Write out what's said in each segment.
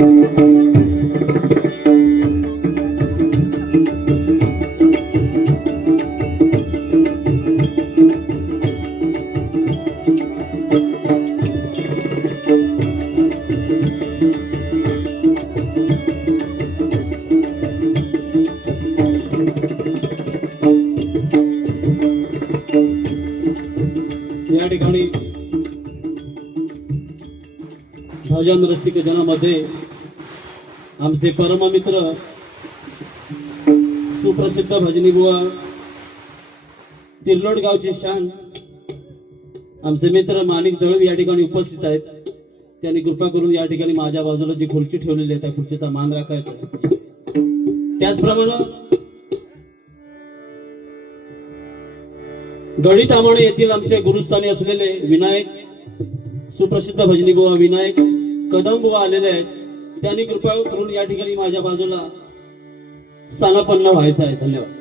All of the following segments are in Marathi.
या ठिकाणी भजन रसिक जनामध्ये आमचे परममित्र सुप्रसिद्ध भजनी बुवा तिर्लोड गावचे शान आमचे मित्र माणिक दळवी या ठिकाणी उपस्थित आहेत. त्यांनी कृपा करून या ठिकाणी माझ्या बाजूला जी खुर्ची ठेवलेली आहे त्या खुर्चीचा मान राखायचा. त्याचप्रमाणे गडी तामाणे येथील आमचे गुरुस्थानी असलेले विनायक सुप्रसिद्ध भजनी बुवा विनायक कदम बुवा आलेले आहेत. त्यांनी कृपा करून या ठिकाणी माझ्या बाजूला स्थानापन्न व्हायचं आहे. धन्यवाद.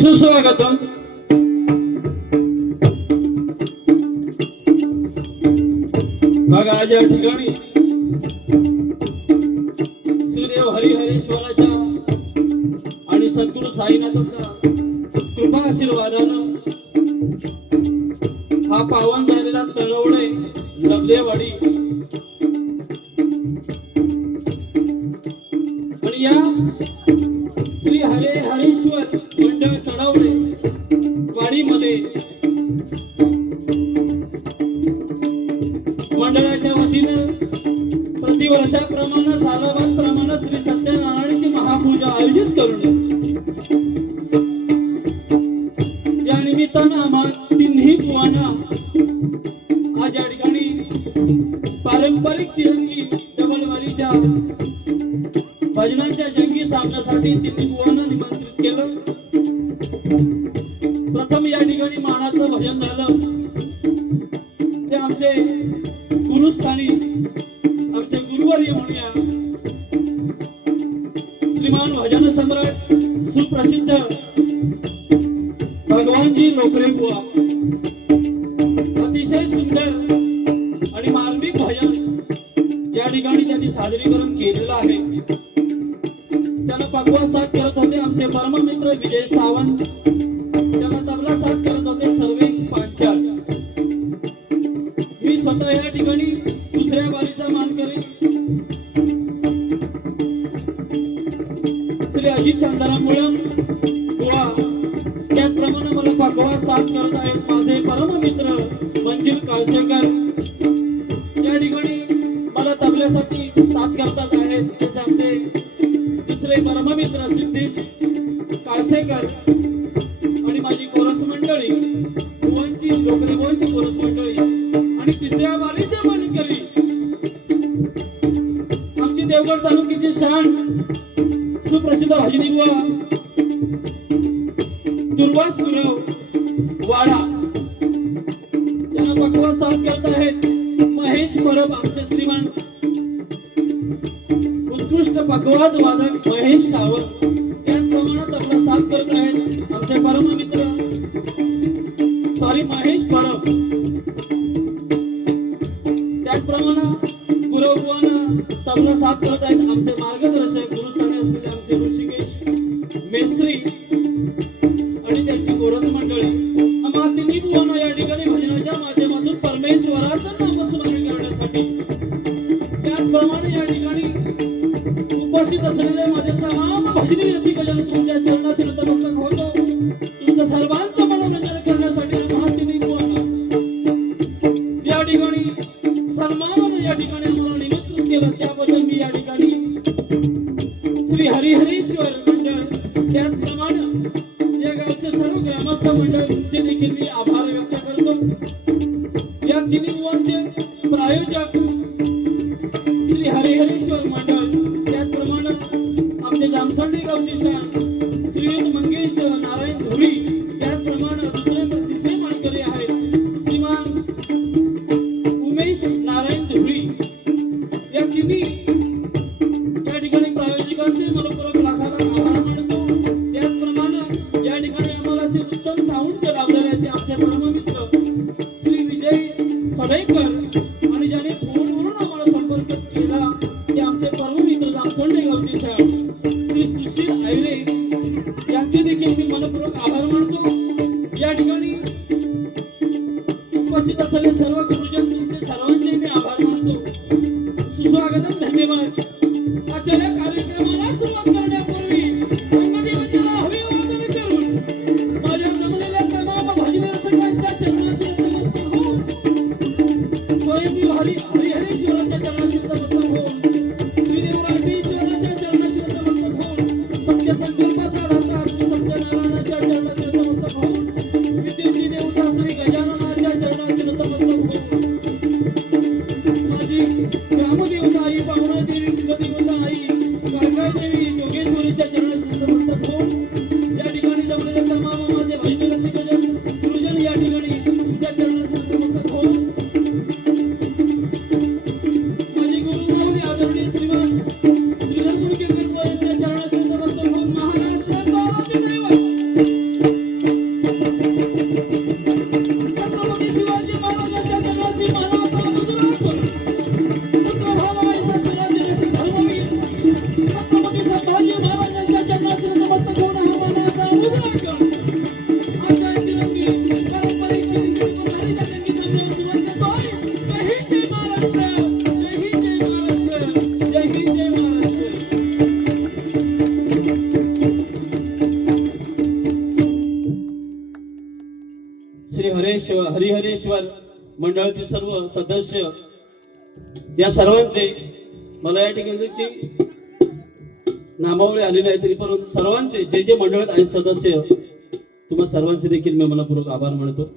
सुस्वागतम. बघा आज या ठिकाणी श्रीदेव हरिहरेश्वराच्या आणि सद्गुरू साईनाथांचा कृपा आशीर्वादानं हा पावन झालेला तळवडे लबदेवाडी आणि या श्री हरिहरेश्वर मंडळ तळवडे वाडीमध्ये मंडळाच्या वतीनं प्रतिवर्षाप्रमाणे सालाबादप्रमाणे श्री सत्यनारायणची महापूजा आयोजित करून या निमित्तानं आम्हा तिन्ही बुवांना आज या ठिकाणी पारंपरिक तिरंगी डबलवारीच्या भजनांच्या जंगी सामन्यासाठी तिन्ही बुवांना निमंत्रित केलं. प्रथम या ठिकाणी मानाचं भजन झालं ते आमचे गुरुस्थानी आमचे गुरुवर्य म्हणूया श्रीमान भजन सम्राट सुप्रसिद्ध भगवानजी लोकरे बुवा पकवा साथ करत होते आमचे परममित्र विजय सावंत, त्याला तबला साथ करत होते सर्वेश पांचाळ. मी स्वतः या ठिकाणी दुसऱ्या बारीचा मानकरी श्री अजित शांताराम मुळम बुवा, त्याचप्रमाणे मला पकवा साथ करत आहेत माझे परममित्र मंजिल काळसेकर. या ठिकाणी मला तबल्यासाठी साथ करतात आहेत तसे आमचे दुसरे परममित्र सिद्धेश काळसेकर आणि माझी कोरस मंडळी बुवांची डोकरे बुवांची कोरस मंडळी. आणि तिसऱ्या बारीचे मानकरी आमची देवगड तालुक्याची शान सुप्रसिद्ध भजनी बुवा दुर्वास गुरव वाडा, त्यांना पकवा साथ करत आहेत महेश परब आमचे श्रीमान उत्कृष्ट पकवाज वादक महेश सावंत. त्याचप्रमाणे आपला साथ करत आहेत आमचे परममित्र महेश परब. त्याचप्रमाणे गुरुवाना तबला साथ करत आहेत आमचे मार्गदर्शक गुरुस्थानी असलेले आमचे ऋषिकेश मेस्त्री आणि त्यांची कोरस मंडळी. आम्हा तिन्ही बुवांना या ठिकाणी भजनाच्या माध्यमातून परमेश्वराचं नामस्मरण करण्यासाठी, त्याचप्रमाणे या ठिकाणी उपस्थित असलेले माझे तमाम भजनी रसिकजन तुमच्या चरणाशी नतमस्तक होतो. तुमचं सर्वांचं मनोरंजन करण्यासाठी आम्हा तिन्ही बुवांना या ठिकाणी सन्मानाने या ठिकाणी आम्हाला निमंत्रण केलं, त्याबद्दल मी या ठिकाणी श्री हरिहरेश्वर मंडळ त्याचप्रमाणे या गावचे सर्व ग्रामस्थ मंडळ तुमचे देखील मी आभार व्यक्त करतो. या तिन्ही बुवांचे प्रायोजक श्री हरिहरेश्वर मंडळ, त्याचप्रमाणे आमचे जामसंडी गावचे शान श्रीयुत मंगेश नारायण धुरी, त्याचप्रमाणे तिसरे मानकरी आहेत श्रीमान उमेश नारायण धुरी. या तिन्ही या ठिकाणी प्रायोजकांचे मनपूर्वक लाखाला आभार मानतो. त्याचप्रमाणे या ठिकाणी आम्हाला असे उत्तम साऊंड लाभलेले आहेत आमचे परममित्र श्री विजय सदैकर, आणि ज्याने फोनवरून आम्हाला संपर्क केला ते आमचे परममित्र जामसंडी गावचे शान श्री सुशील आयरे, यांचे देखील मी मनपूर्वक आभार मानतो. या ठिकाणी उपस्थित असलेले सर्व गुरुजन तुमचे सर्वांचे मी आभार मानतो. सुस्वागतम, धन्यवाद. आजच्या कार्यक्रमाला सुरुवात करण्यापूर्वी रंगदेवतेला अभिवादन करून माझ्या जमलेल्या तमाम भजनी रसिकांच्या चरणाशी नतमस्तक होऊन स्वयंभू हरिहरेश्वराच्या चरणाशी नतमस्तक होऊन श्रीदेवराटेश्वराच्या चरणाशी नतमस्तक होऊन सत्य संकल्प साधता सत्यनारायणाच्या चरणाशी नतमस्तक होऊन विद्येची देवता श्री गजाननाच्या चरणाशी नतमस्तक होऊन माझी ग्रामदेवता आई पावना देवी कुलदेवता आई काळकाळ देवी योगेश्वरीच्या चरणाशी नतमस्तक होऊन या ठिकाणी जमलेले तमाम माझे भजनी रसिकजन गुरुजन या ठिकाणी तुमच्या चरणाशी नतमस्तक होऊन माझी गुरुमाऊली आदरणीय श्रीमान श्रीधर मुरकेकर यांच्या चरणाशी नतमस्तक होऊन महाराष्ट्र गौरवाचे दैवत छत्रपती शिवाजी महाराजांच्या चरणाशी मानवता मुद्रा करून छत्रपती संभाजी महाराजांच्या चरणाशी नतमस्तक होऊन हा मानाचा मुद्रा करून आजच्या तिरंगी परंपरेची महाराजांनी जमले सुरुवात करतोय. जय हिंद जय महाराष्ट्र, जय हिंद जय महाराष्ट्र, जय हिंद जय महाराष्ट्र. श्री हरिहरेश्वर मंडळातील सर्व सदस्य या सर्वांचे मला या ठिकाणी नामावली आलेले आहे, तरी परंतु सर्वांचे जे जे मंडळात आहेत सदस्य तुम्हा सर्वांचे देखील मी मनपूर्वक आभार मानतो.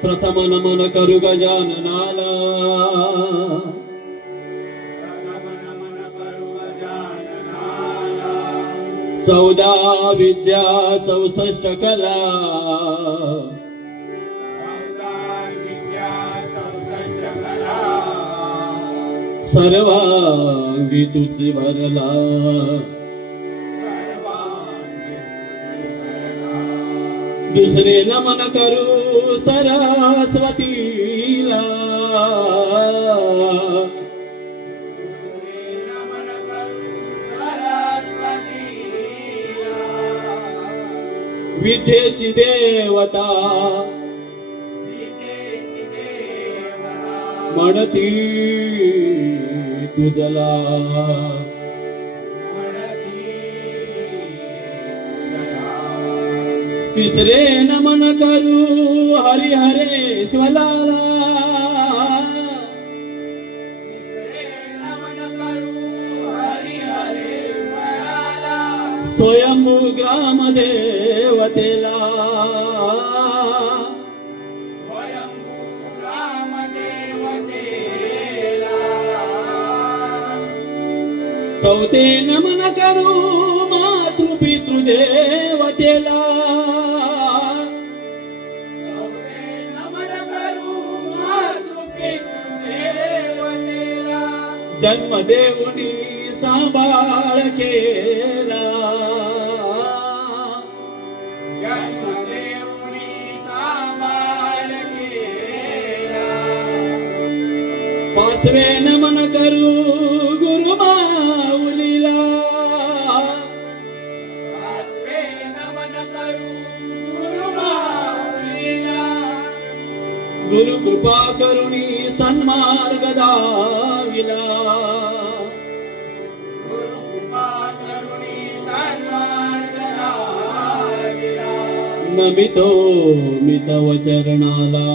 प्रथम नमन करू गजाननाला, चौदा विद्या 64 कला, सर्वांगी तुझी भरला, दुसरे नमन करू सरस्वतीला, विद्येची देवता म्हणती तुझला, तिसरे नमन करू हरिहरेश्वराला, स्वयंभू ग्राम देवतेला, चौथे नमन करू मातृपितृदेवतेला, जन्म देऊनी सांभाळ केला, पाचवे नमन करू गुरु माऊलीला, गुरु कृपा करुणी सन्मार्ग दाविला, नमितो मी तव चरणाला,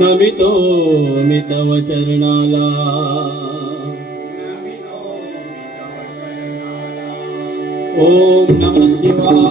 नमितो मी तव चरणाला, ओम नमः शिवाय,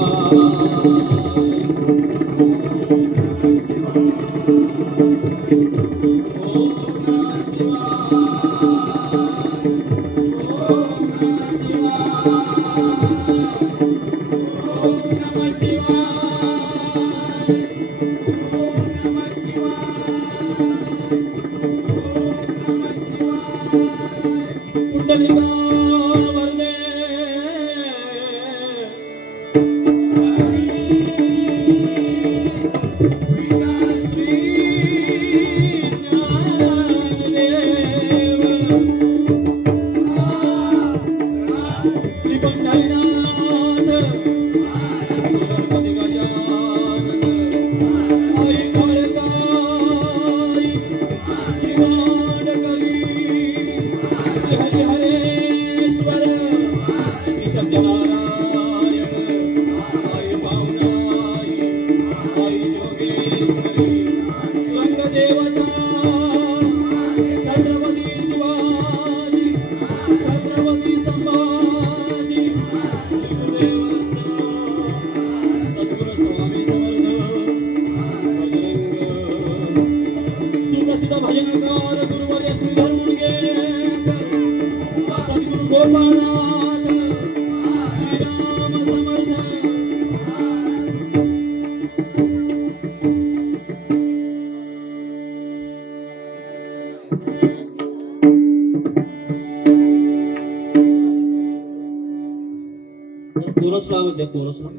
त्या कोरसला.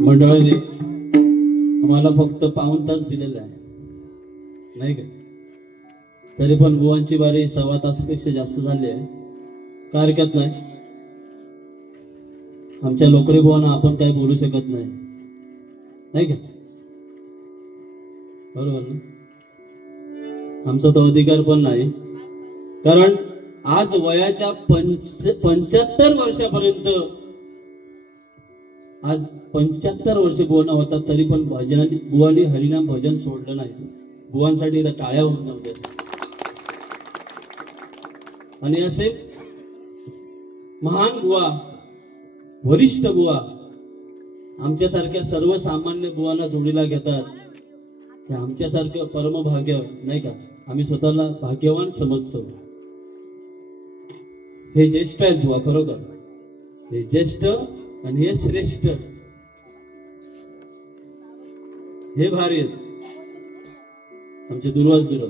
मंडळाने आम्हाला फक्त पाऊण तास दिलेला आहे, नाही का? तरी पण बुवांची बारी 1.25 तासापेक्षा जास्त झाली आहे. काय हरकत नाही, आमच्या लोकरी बुवांना आपण काही बोलू शकत नाही, नाही का? बरोबर ना? आमचा तो अधिकार पण नाही, कारण आज वयाच्या 75 वर्षापर्यंत, आज 75 वर्ष बुवांना होतात, तरी पण बुवांनी हरिनाम भजन सोडलं नाही. बुवांसाठी टाळ्या होत नव्हत्या. आणि असे महान बुवा, वरिष्ठ बुवा आमच्यासारख्या सर्वसामान्य बुवांना जोडीला घेतात. हे आमच्यासारखं परमभाग्य, नाही का? आम्ही स्वतःला भाग्यवान समजतो. हे ज्येष्ठ आहेत बुवा, खरोखर हे ज्येष्ठ आणि हे श्रेष्ठ, हे भारी आहेत आमचे दुर्वास गुरु,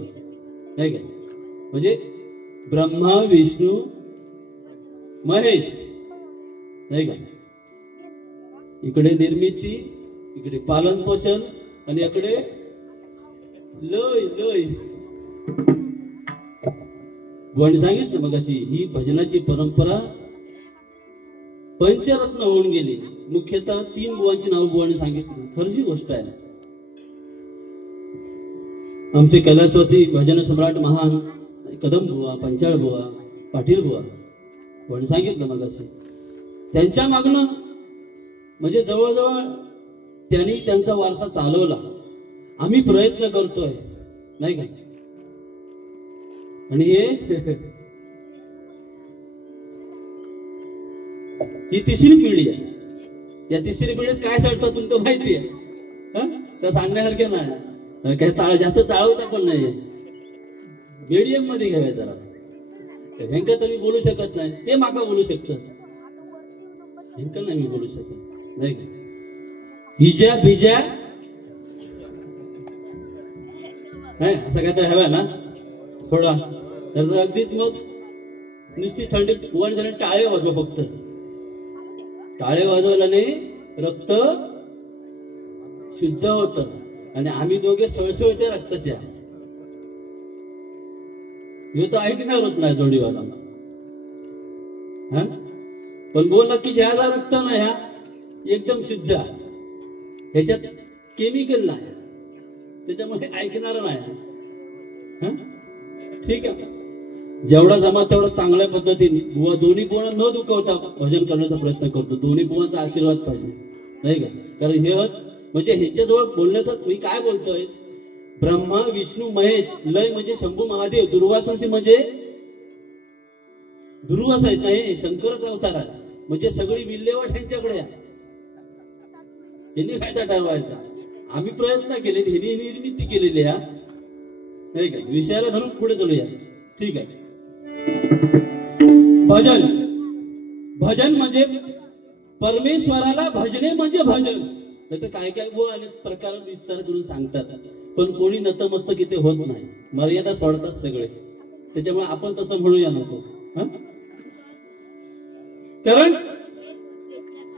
नाही का? म्हणजे ब्रह्मा विष्णू महेश, नाही का? इकडे निर्मिती, इकडे पालन पोषण, आणि इकडे लय लय. बुवांनी सांगितलं मग अशी ही भजनाची परंपरा पंचरत्न होऊन गेली. मुख्यतः 3 बुवांची नाव बुवांनी सांगितली. खरंची गोष्ट आहे. आमचे कैलासवासी भजन सम्राट महान कदम बुवा, पंचाळ बुवा, पाटील बुवा बुवांनी सांगितलं मग असे त्यांच्या मागणं, म्हणजे जवळजवळ त्यांनी त्यांचा वारसा चालवला. आम्ही प्रयत्न करतोय, नाही का? आणि ही 3री पिढी आहे. या 3री पिढीत काय चालतं तुमचं माहिती आहे? तर सांगण्यासारखे नाही, काय जास्त चालवता पण नाही. मीडियम मध्ये घ्यावे जरा. ह्यांका तर मी बोलू शकत नाही, ते माका बोलू शकतात. ह्यांका नाही मी बोलू शकत, नाही का? हिजा भिजा असं काय तर हवा ना थोडा, तर अगदीच मग नुसती थंडी बुवांसाठी टाळे वाजवा. फक्त टाळे वाजवल्याने रक्त शुद्ध होत, आणि आम्ही दोघे सळसळत्या रक्ताच्या. हे तर ऐकणार होत नाही जोडीवाला. पण बोल नक्की ज्याला रक्त नाही, ह्या एकदम शुद्ध, ह्याच्यात केमिकल नाही, त्याच्यामुळे ऐकणार नाही. ठीक आहे, जेवढा जमा तेवढा चांगल्या पद्धतीने बुवा दोन्ही बुवा न दुखवता भजन करण्याचा प्रयत्न करतो. दोन्ही बुवांचा आशीर्वाद पाहिजे, नाही का? कारण हे म्हणजे ह्याच्याजवळ बोलण्याचा मी काय बोलतोय, ब्रह्मा विष्णू महेश, लय म्हणजे शंभू महादेव, दुर्वासांशी म्हणजे दुर्वास आहेत नाही, शंकराचा अवतार आहे. म्हणजे सगळी विल्हेवाट ह्यांच्याकडे आहे. यांनी काय ठरवायचा? आम्ही प्रयत्न केले, ह्यांनी निर्मिती केलेली आहे, नाही का? विषयाला धरून पुढे चलूया. ठीक आहे. भजन, भजन म्हणजे परमेश्वराला भजने म्हणजे भजन. नाही तर काय काय बुवा अनेक प्रकार विस्तार करून सांगतात, पण कोणी नतमस्तक इथे होत नाही, मर्यादा सोडतात सगळे. त्याच्यामुळे आपण तसं म्हणूया नको. कारण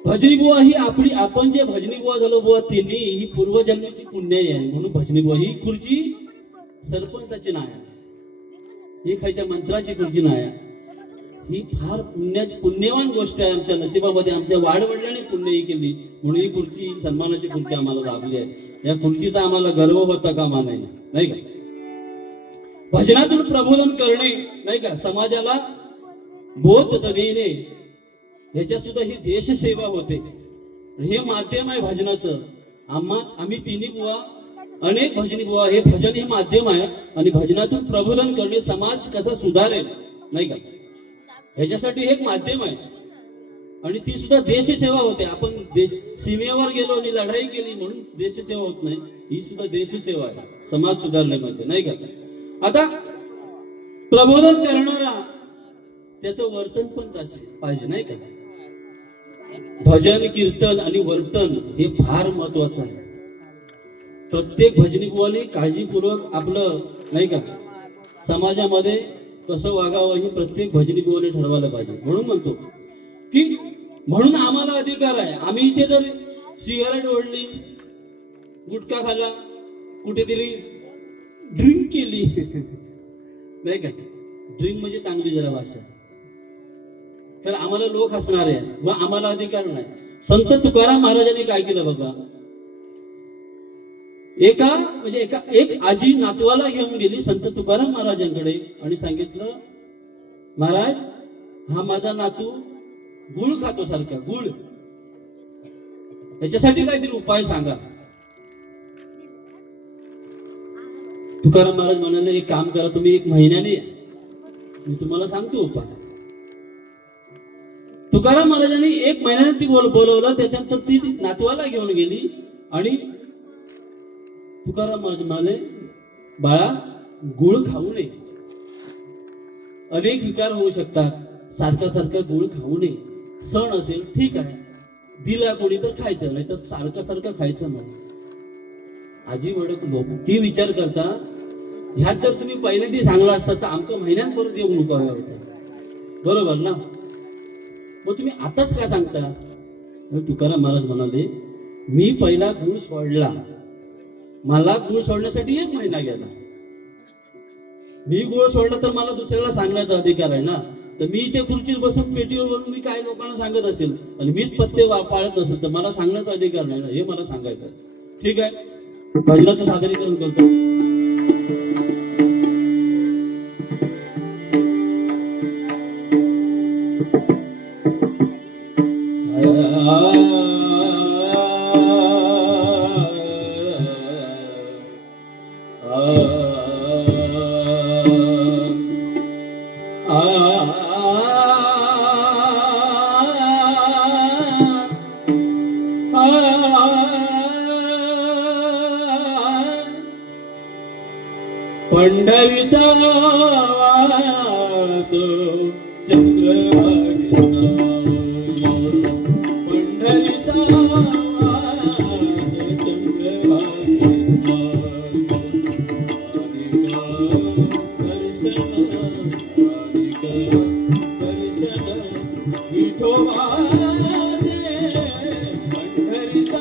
भजनी बुवा ही आपली, आपण जे भजनी बुवा झालो बुवा, त्यांनी ही पूर्वजन्माची पुण्याई आहे. म्हणून भजनी बुवा ही खुर्ची सरपंचाची नाही, ही खायच्या मंत्राची खुर्ची नाही. ही फार पुण्यवान गोष्ट आहे. आमच्या नशिबामध्ये आमच्या वाडवडिलांनी पुण्य ही केली, म्हणून ही खुर्ची सन्मानाची खुर्ची आम्हाला लाभली आहे. या खुर्चीचा आम्हाला गर्व होता कामा नाही. नाही का. भजनातून प्रबोधन करणे नाही का, समाजाला बोध देणे, ह्याच्या सुद्धा ही देशसेवा होते. हे माध्यम आहे भजनाचं. आम्ही तिन्ही बुवा, अनेक भजनी बुवा, हे भजन हे माध्यम आहे आणि भजनातून प्रबोधन करणे, समाज कसा सुधारेल नाही का, ह्याच्यासाठी हे एक माध्यम आहे आणि ती सुद्धा देशसेवा होते. आपण सीमेवर गेलो आणि लढाई केली म्हणून देशसेवा होत नाही, ही सुद्धा देशसेवा आहे, समाज सुधारले म्हणजे नाही का. आता प्रबोधन करणारा त्याचं वर्तन पण पाहिजे नाही का. भजन कीर्तन आणि वर्तन हे फार महत्वाचं आहे. प्रत्येक भजनी बुवाने काळजीपूर्वक आपलं नाही का समाजामध्ये कसं वागावं हे प्रत्येक भजनी बुवाने ठरवायला पाहिजे. म्हणून म्हणतो की म्हणून आम्हाला अधिकार आहे. आम्ही इथे जर सिगारेट ओढली, गुटखा खाला, कुठेतरी ड्रिंक केली नाही का, ड्रिंक म्हणजे चांगली जरा भाषा, तर आम्हाला लोक हसणार आहे व आम्हाला अधिकार नाही. संत तुकाराम महाराजांनी काय केलं बघा. एक आजी नातवाला घेऊन गेली संत तुकाराम महाराजांकडे आणि सांगितलं, महाराज हा माझा नातू गुळ खातो सारखा, गुळ, याच्यासाठी काहीतरी उपाय सांगा. तुकाराम महाराज म्हणाले, एक काम करा, तुम्ही 1 महिन्याने या, मी तुम्हाला सांगतो उपाय. तुकाराम महाराजांनी 1 महिन्याने ती बोलवलं. त्याच्यानंतर ती नातवाला घेऊन गेली आणि तुकाराम महाराज म्हणाले, बाळा गुळ खाऊ नये, अनेक विकार होऊ शकतात, सारखा गुळ खाऊ नये. सण असेल ठीक आहे, दिला कोणी तर खायचं, नाही तर सारखं खायचं नाही. आजी वडक लोक ती विचार करता, ह्यात जर तुम्ही पहिल्यांदा सांगला असता तर आमच्या महिन्यात परत येऊ नको होता, बरोबर ना. मग तुम्ही आताच का सांगता. तुकाराम महाराज म्हणाले, मी पहिला गुळ सोडला, मला गुळ सोडण्यासाठी 1 महिना गेला. मी गुळ सोडला तर मला दुसऱ्याला सांगण्याचा अधिकार आहे ना. तर मी इथे खुर्चीवर बसून पेटीवर बसून मी काय लोकांना सांगत असेल आणि मीच पत्ते पाळत असेल तर मला सांगण्याचा अधिकार नाही ना, हे मला सांगायचं. ठीक आहे, भजनाचं सादरीकरण करतो. पंढरीचा वास चंद्रभागेचा, पंढरीचा वास चंद्रभागेचा, दर्शन विठोबाचे, पंढरीचा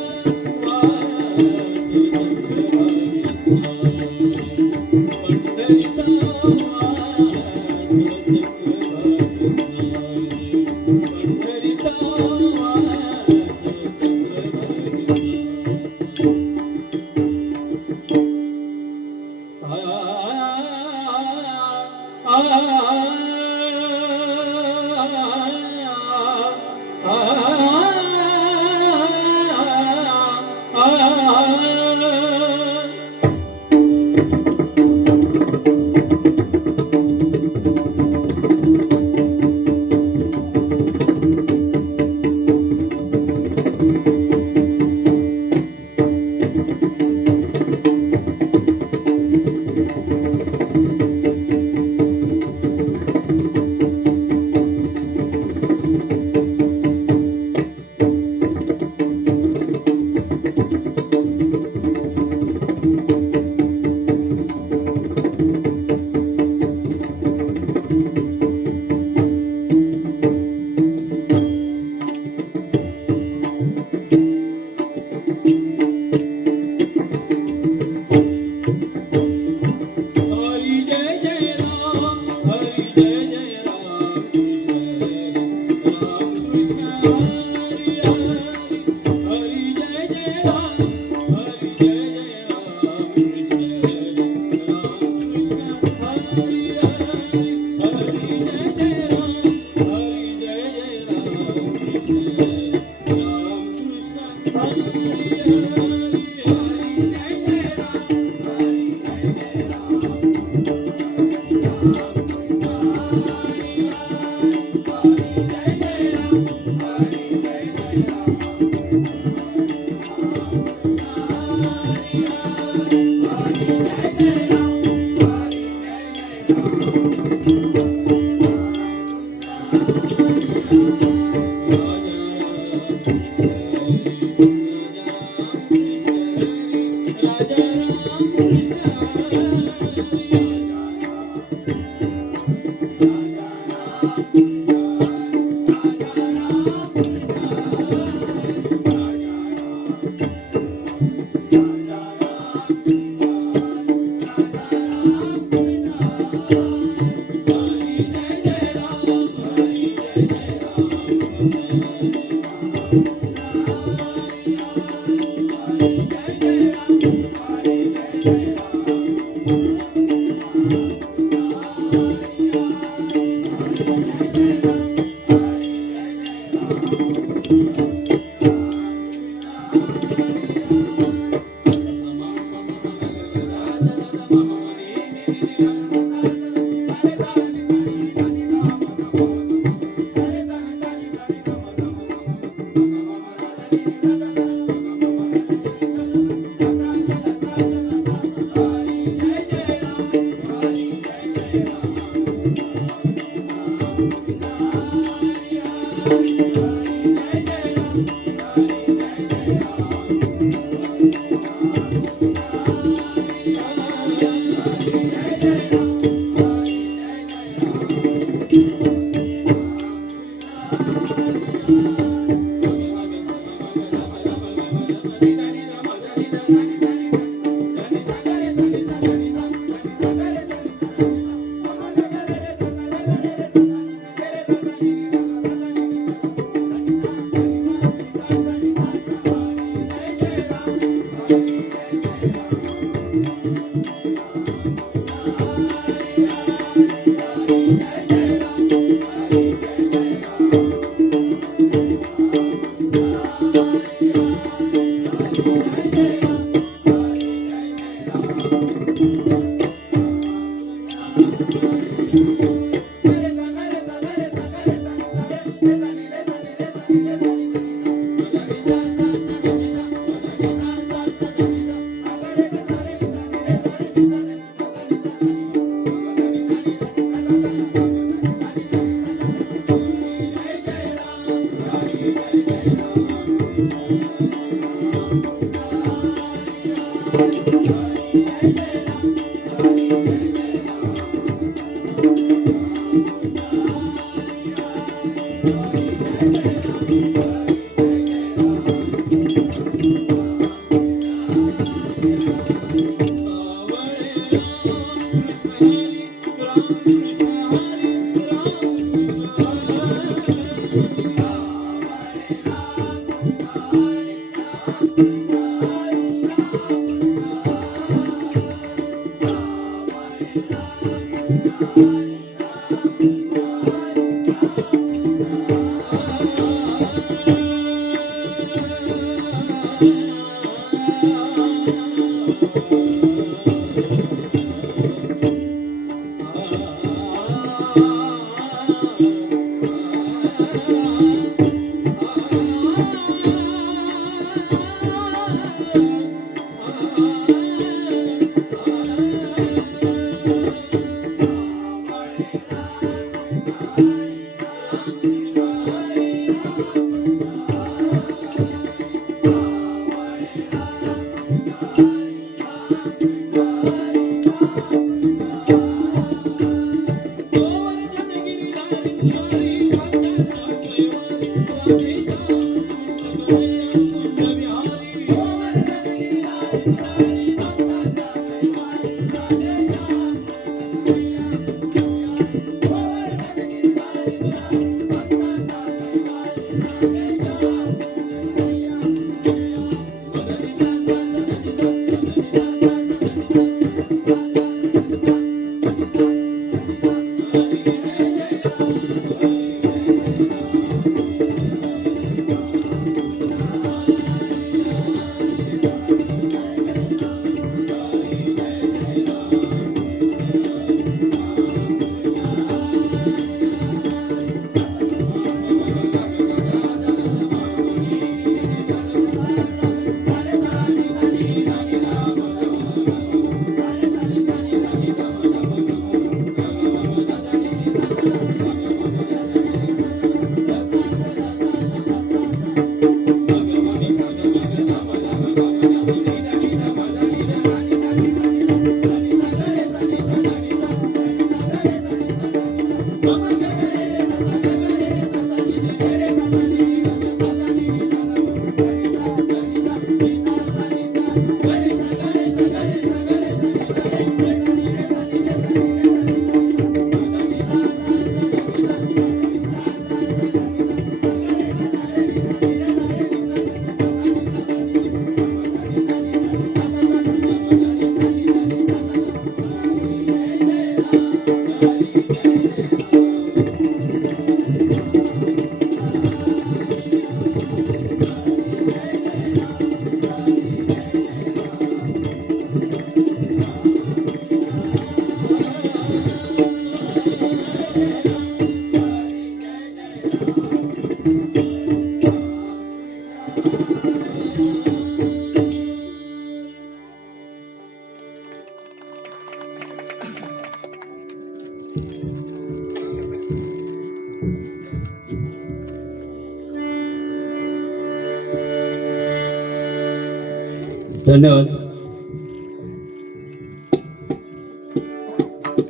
धन्यवाद.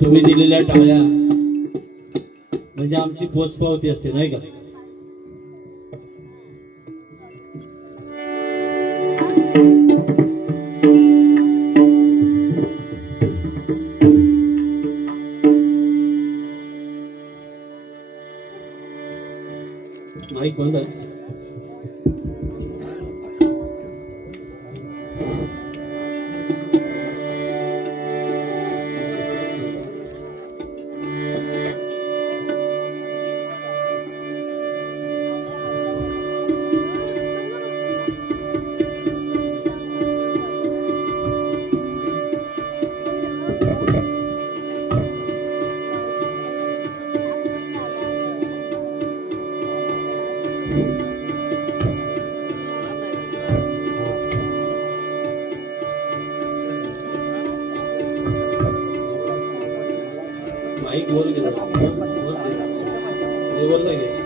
तुम्ही दिलेल्या टाळ्या म्हणजे आमची पोचपावती असते, नाही का? माईक बंद आहे. माईक वर गेला, वरला गेला.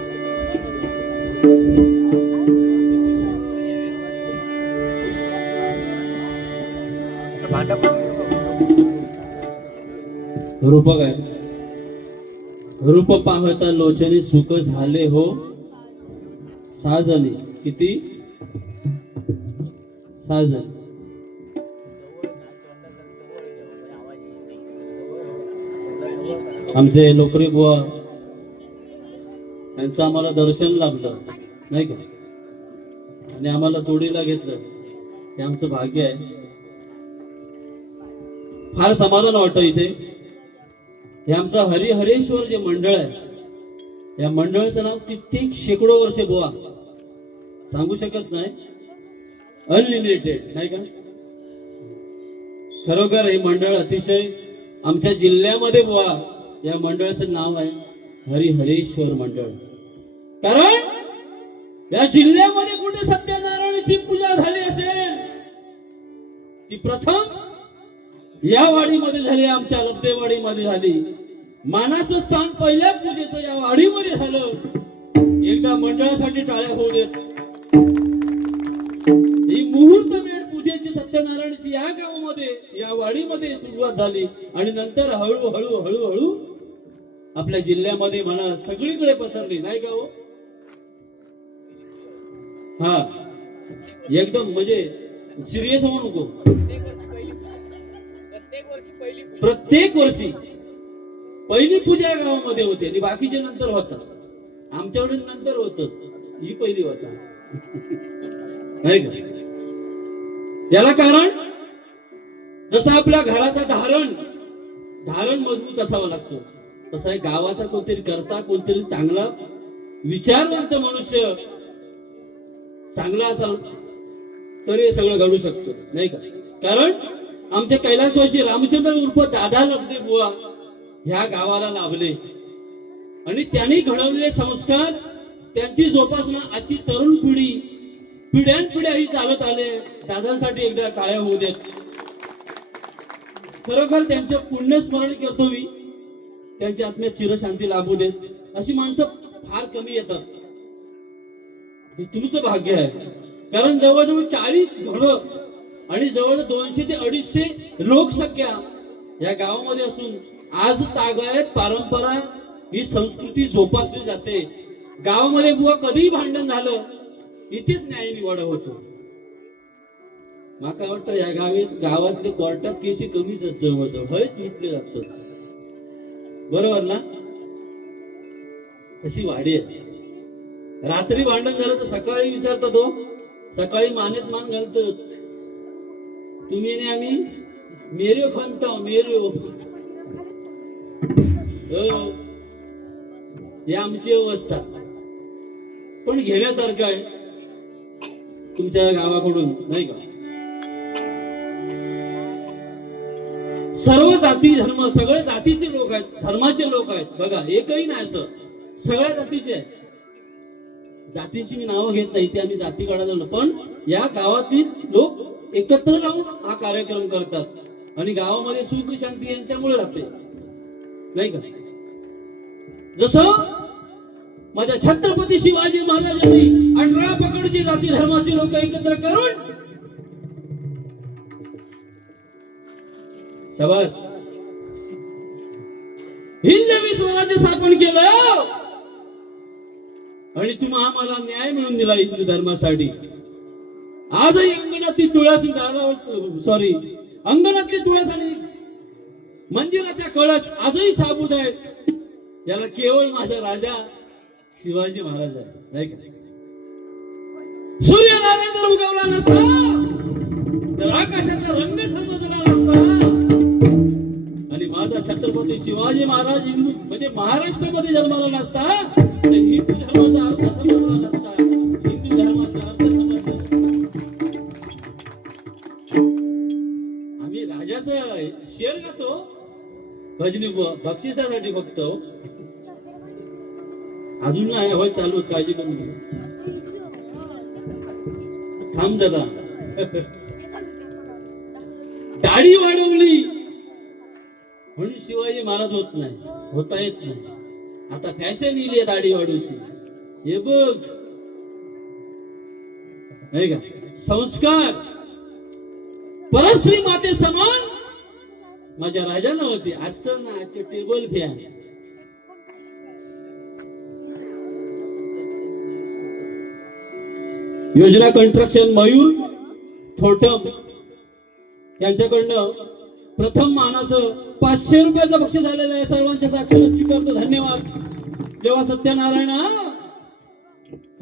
रूपक आहे. रूप पाहता लोचने सुख झाले हो साजने. किती? साजन. आमचे लोकरी बुवा यांचं आम्हाला दर्शन लाभलं, नाही का? आणि आम्हाला जोडीला घेतलं, हे आमचं भाग्य आहे. फार समाधान वाटतं इथे. हे आमचं हरिहरेश्वर जे मंडळ आहे, या मंडळाचं नाव कित्येक शेकडो वर्ष बुवा सांगू शकत नाही, अनलिमिटेड, नाही का? खरोखर हे मंडळ अतिशय आमच्या जिल्ह्यामध्ये बुवा या मंडळाचं नाव आहे हरिहरेश्वर मंडळ. कारण या जिल्ह्यामध्ये कुठे सत्यनारायणाची पूजा झाली असेल ती प्रथम या वाडीमध्ये झाली, आमच्या लब्धेवाडीमध्ये झाली. मानाचं स्थान पहिल्या पूजेचं या वाडीमध्ये झालं. एकदा मंडळासाठी टाळ्या होऊ देत. ही मुहूर्त वेळ पूजेची सत्यनारायणाची या गावामध्ये, या वाडीमध्ये सुरुवात झाली आणि नंतर हळूहळू हळूहळू आपल्या जिल्ह्यामध्ये म्हणा सगळीकडे पसरली, नाही का हो? हा, एकदम म्हणजे सिरियस होऊ नको. प्रत्येक वर्षी पहिली पूजा या गावामध्ये होते आणि बाकीचे नंतर होतात. आमच्याकडे नंतर होत, ही पहिली होता, नाही का? याला कारण जसं आपल्या घराचा धारण मजबूत असावा लागतो, तसा आहे गावाचा कोणतरी करता, कोणतरी चांगला विचारवंत मनुष्य चांगला असाल तर हे सगळं घडू शकतो, नाही का? कारण आमचे कैलासवासी रामचंद्र उर्फ दादा लब्धे बुवा ह्या गावाला लाभले आणि त्यांनी घडवलेले संस्कार, त्यांची जोपासना आजची तरुण पिढी पिढ्यानपिढ्याही चालत आले. दादांसाठी एकदा टाळ्या होऊ देत. खरोखर त्यांचं पुण्यस्मरण करतो मी. त्यांच्या आत्म्यात चिरशांती लाभू देत. अशी माणसं फार कमी येतात. हे तुमचं भाग्य आहे. कारण जवळजवळ 40 घरं आणि जवळजवळ 200 ते 250 लोकसंख्या या गावामध्ये असून आज तागायत परंपरा ही संस्कृती जोपासली जाते. गावामध्ये बुवा कधीही भांडण झालं इथेच न्याय निवाडा होतो. मला वाटतं या गावातले कोर्टात केसी कमीच होतं, हळद मिटले जातात. बरोबर ना? तशी वाडी आहे. रात्री भांडण झालं तर सकाळी विचारतात, हो सकाळी मानेत मान घालतो, तुम्ही ने आम्ही मेरे खणता मेरे. ही आमची अवस्था. पण घेण्यासारखं आहे तुमच्या गावाकडून, नाही का? सर्व जाती धर्म, सगळे जातीचे लोक आहेत, धर्माचे लोक आहेत. बघा, एकही नाही असं, सगळ्या जातीचे आहेत. जातीची मी नावं घेत नाही, ते आम्ही जाती काढायला, पण या गावातील लोक एकत्र राहून हा कार्यक्रम करतात आणि गावामध्ये सुख शांती यांच्यामुळे राहते, नाही का? जसं माझ्या छत्रपती शिवाजी महाराजांनी 18 पकडची जाती धर्माची लोक एकत्र करून शाबास हिंदवी स्वराज्य स्थापन केलं आणि तुम्ही आम्हाला न्याय मिळवून दिला हिंदू धर्मासाठी. आजही अंगणातली तुळस अंगणातली तुळस आणि मंदिराचा कळस आजही शाबूत आहेत. याला केवळ माझा राजा शिवाजी महाराज आहे, नाही का? सूर्यनारायण जर उगवला नसता तर आकाशाचा रंग समजला नसता आणि माझा छत्रपती शिवाजी महाराज हिंदू म्हणजे महाराष्ट्रामध्ये जन्माला नसता तर हिंदू धर्माचा अर्थ समजला नसता. हिंदू धर्माचा अर्थ समजला. आम्ही राजाचं शेर गातो भजनी बक्षिसासाठी बघतो. अजून नाही होय चालू, काळजी करू नका. थांब जरा. दाढी वाढवली म्हणून शिवाजी महाराज होत नाही, होता येत नाही. आता फॅशन इली आहे दाढी वाढवची. हे बघ, नाही का? संस्कार परश्री माते समान माझ्या राजानं होते. आजचं ना आजचे टेबल फॅन. योजना कंस्ट्रक्शन मयूर थोटम यांच्याकडनं प्रथम मानाचं 500 रुपयाचं बक्षीस आलेलं आहे. सर्वांच्या साक्षीने स्वीकारतो. धन्यवाद. देवा सत्यनारायण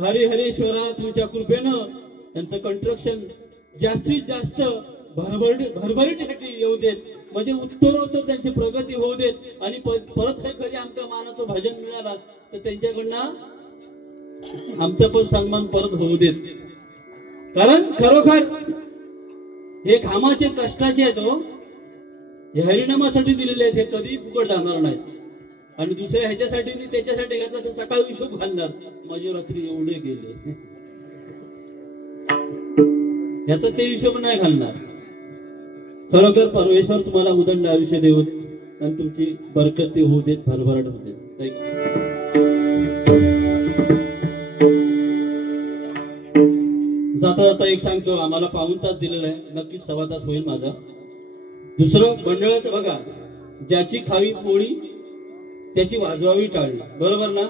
हरिहरेश्वरा तुमच्या कृपेनं यांचं कंस्ट्रक्शन जास्तीत जास्त भरभरीसाठी येऊ देत, म्हणजे उत्तरोत्तर त्यांची प्रगती होऊ देत आणि परत कधी आमच्या मानाचं भजन मिळाला तर त्यांच्याकडनं आमचा पण सन्मान परत होऊ देत. कारण खरोखर हे घामाचे कष्टाचे आहेत हो. हे हरिनामासाठी दिलेले आहेत, हे कधी फुकट जाणार नाहीत. आणि दुसऱ्या ह्याच्यासाठी त्याच्यासाठी घेतला तर सकाळी हिशोब घालणार माझे रात्री एवढे गेले, याचा ते हिशोब नाही घालणार. खरोखर परमेश्वर तुम्हाला उदंड आयुष्य देऊ आणि तुमची बरकती होऊ देत, भरभराट होऊ देत. जाता जाता एक सांगतो, आम्हाला पाऊण तास दिलेला आहे, नक्कीच 1.25 तास होईल माझा. दुसरं मंडळाचं बघा, ज्याची खावी पोळी त्याची वाजवावी टाळी. बरोबर ना?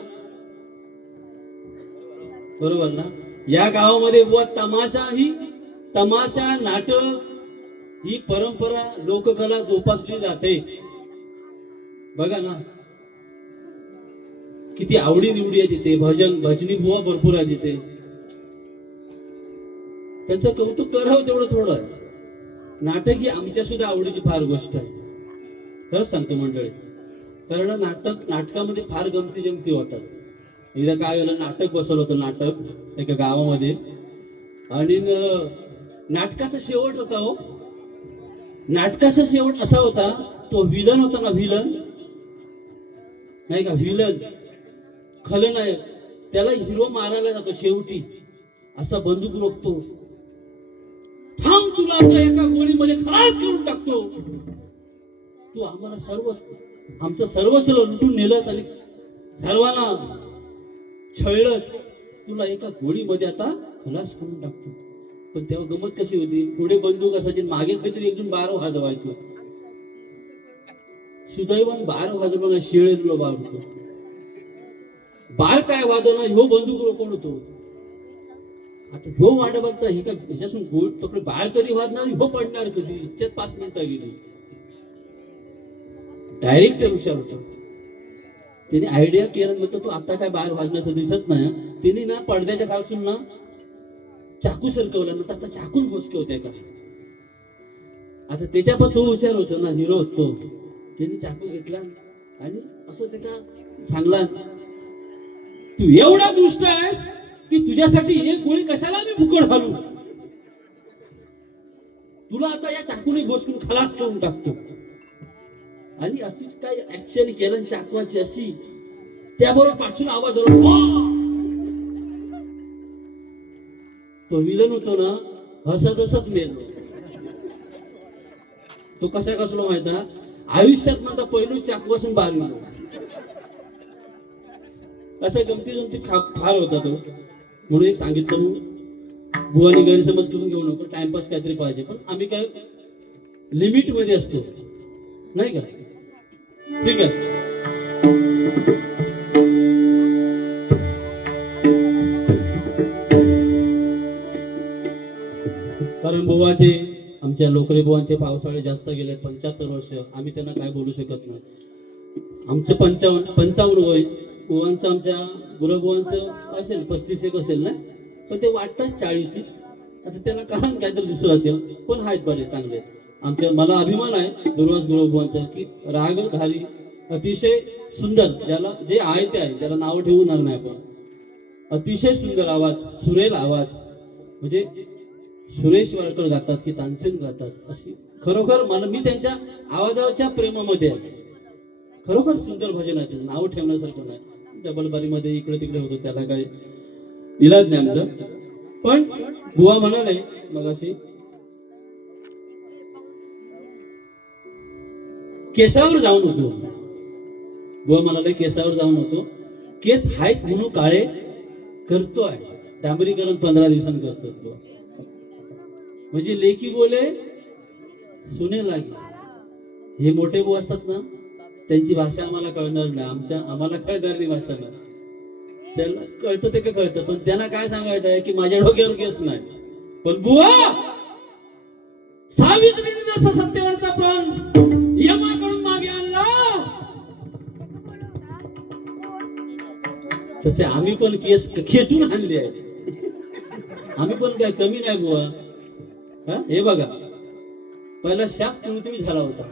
बरोबर ना? या गावामध्ये तमाशा नाटक ही परंपरा लोककला जोपासली जाते. बघा ना किती आवडी निवडी आहे तिथे. भजनी बुवा भरपूर आहे तिथे. त्यांचं कौतुक करावं तेवढं थोडं आहे. नाटक ही आमच्या सुद्धा आवडीची फार गोष्ट आहे, खरंच सांगतो मंडळी. कारण नाटकामध्ये फार गमती जमती होतात. एकदा काय झालं, नाटक बसवलं होतं, नाटक एका गावामध्ये. आणि नाटकाचा शेवट होता हो. नाटकाचा शेवट असा होता, तो विलन होता ना, विलन नाही का, विलन खलनायक, त्याला हिरो मारायला जातो शेवटी. असा बंदूक रोखतो, थांब तुला आता एका गोळीमध्ये खलास करून टाकतो. तू आम्हाला आमचं सर्वस्व लुटून नेलंस आणि सर्वांना छळलंस, तुला एका गोळीमध्ये आता खलास करून टाकतो. पण तेव्हा गमत कशी होती, पुढे बंदूक असायची, मागे काहीतरी एकदून 12 वाजवायचो. सुदैवान 12 वाजवला शिळेलो बार होतो. बार काय वाजवणार, ह्यो बंदूक कोण होतो. आता ह्यो वाट बघता, हे का ह्याच्यासून गोळ पकडे बाहेर कधी वाजणार, ह्यो पडणार कधी. इच्छेत 5 मिनिटं गेली. डायरेक्टर हुशार होतो, त्याने आयडिया केला. म्हणतो तो आता काय बाहेर वाजण्याचं दिसत नाही. त्यांनी ना पडद्याच्या खालसून ना चाकू सरकवला, नंतर आता चाकून भोसके होते का. आता त्याच्या पण तो हुशार होतो ना, हिरो होतो. त्यांनी चाकू घेतला आणि असं ते का सांगला, तू एवढा दुष्ट आहेस की तुझ्यासाठी एक गोळी कशाला मी फुकट घालू. तुला आता या चाकूने भोसकून खलास करून टाकतो. आणि अशी काय ऍक्शन केलं चाकवाची अशी, त्याबरोबर पाठून आवाज आला. तो विलन होतो ना, हसत मेलो. तो कसा कसलो माहिती, आयुष्यात म्हणता पहिलं चाकवासून बाहेर गेलो. अशा गमती जमती फार होता तो. म्हणून एक सांगितलं मग बुवानी गैरसमज करून घेऊ नको, टाइमपास काहीतरी पाहिजे, पण आम्ही काय लिमिट मध्ये असतो नाही का. ठीक आहे. कारण बुवाचे आमच्या लोकरे बुवांचे पावसाळे जास्त गेले 75 वर्ष, आम्ही त्यांना काय बोलू शकत नाही. आमचं 55 वय, बुवांचं आमच्या गुरुबुवांचं असेल 35 एक असेल ना, पण ते वाटतात 40. आता त्यांना कारण काहीतरी दुसरं असेल, पण आहेत बरे चांगले आमच्या. मला अभिमान आहे दुर्वास गुरुबुवांचा की राग घाली अतिशय सुंदर, ज्याला जे आहे ते आहे, त्याला नाव ठेवणार नाही आपण. अतिशय सुंदर आवाज, सुरेल आवाज, म्हणजे सुरेश वाडकर गातात की तानसेन गातात अशी. खरोखर मला मी त्यांच्या आवाजाच्या प्रेमामध्ये आहे. खरोखर सुंदर भजन आहे, त्याचं नाव ठेवण्यासारखं नाही. डबलबारीमध्ये इकडे तिकडे होतो, त्याला काय इलाज नाही आमचं. पण बुवा म्हणाले मग अशी केसावर जाऊन होतो. बुवा म्हणाले केसावर जाऊन होतो, केस आहेत म्हणून काळे करतोय, डांबरीकरण 15 दिवसांनी करतो बुवा. म्हणजे लेकी बोले सुने लागे. हे मोठे बुवा असतात ना, त्यांची भाषा आम्हाला कळणार नाही, आम्हाला कळणार नाही भाषा नाही. त्यांना कळतं ते का कळतं, पण त्यांना काय सांगायचं आहे की माझ्या डोक्यावर केस नाही. पण बुवा सावित्रीने जसा सत्यवरचा प्राण यमाकडून मागे आणला, तसे आम्ही पण केस खेचून आणले आहेत. आम्ही पण काय कमी नाही बुवा. हे बघा, पहिला शाप तुळतुळी झाला होता,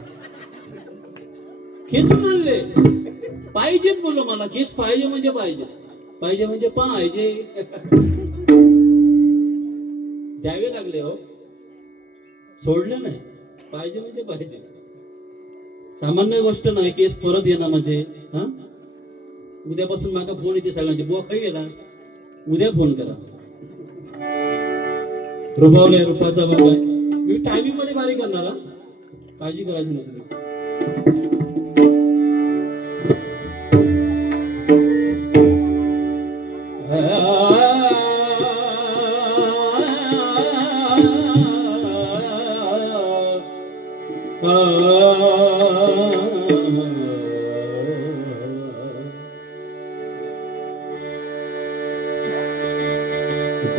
खेचून आणले. पाहिजेत बोललो, मला केस पाहिजे म्हणजे पाहिजे, पाहिजे म्हणजे पाहिजे. द्यावे लागले हो, सोडले नाही. पाहिजे म्हणजे पाहिजे, सामान्य गोष्ट नाही. केस परत येणार म्हणजे हा. उद्यापासून माका फोन येते सगळ्यांचे, बुवा खाई गेला, उद्या फोन करा. रुपावले रूपाचा भाग आहे. मी टायमिंग मध्ये बारी करणार, काळजी करायची नाही तुम्ही.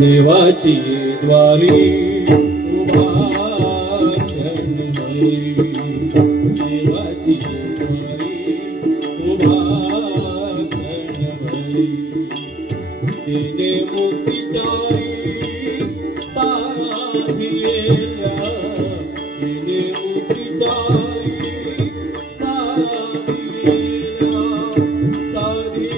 देवाची द्वारी उभा क्षणभरी, देवाची द्वारी उभा क्षणभरी, तिने मुक्तीचारी सारा दिलेल्या, तिने मुक्तीचारी सारा दिलेल्या, सारी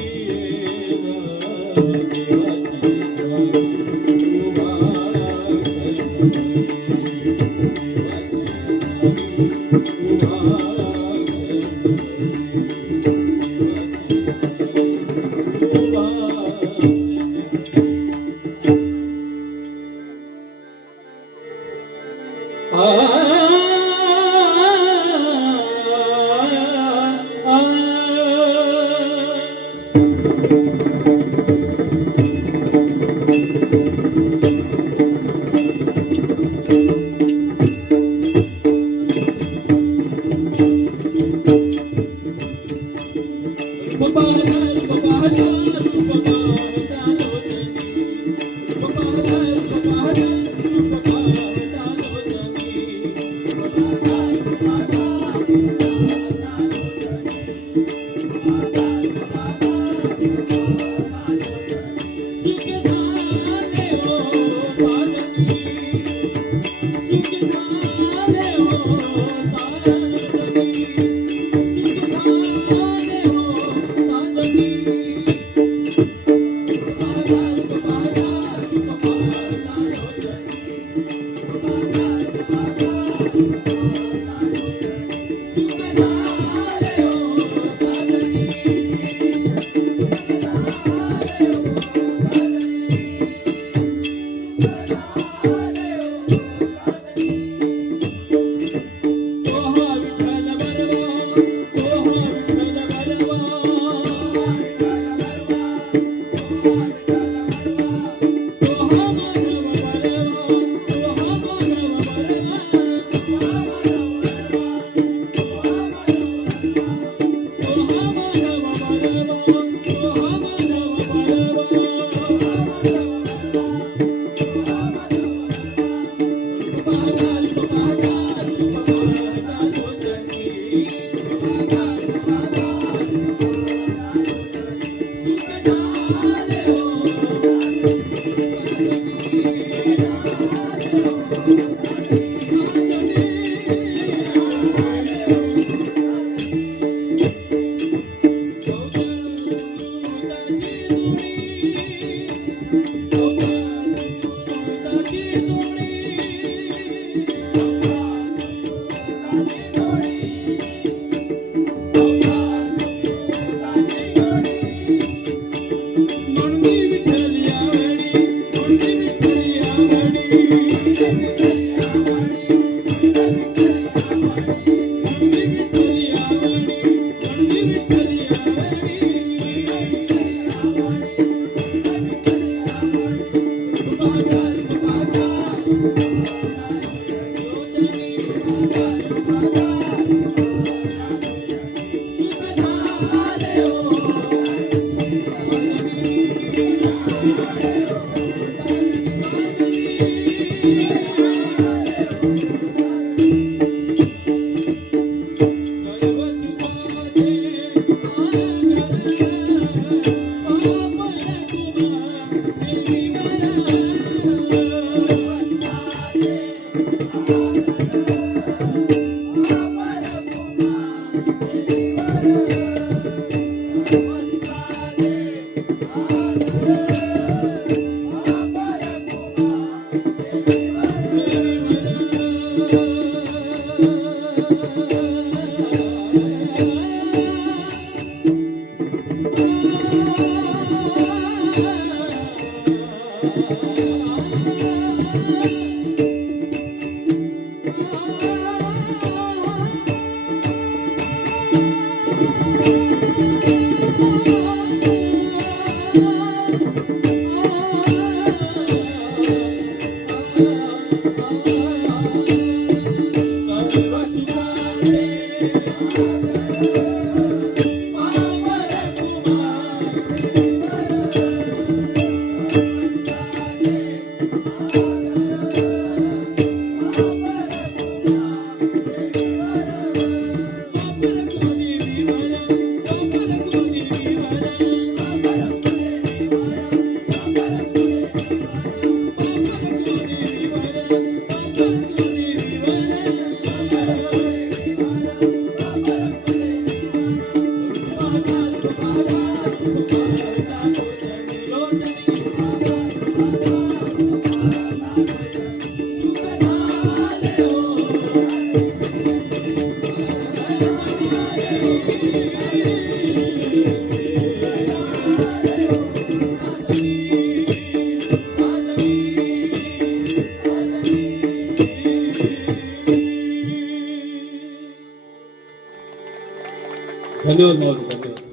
धन्यवाद महोदय, धन्यवाद.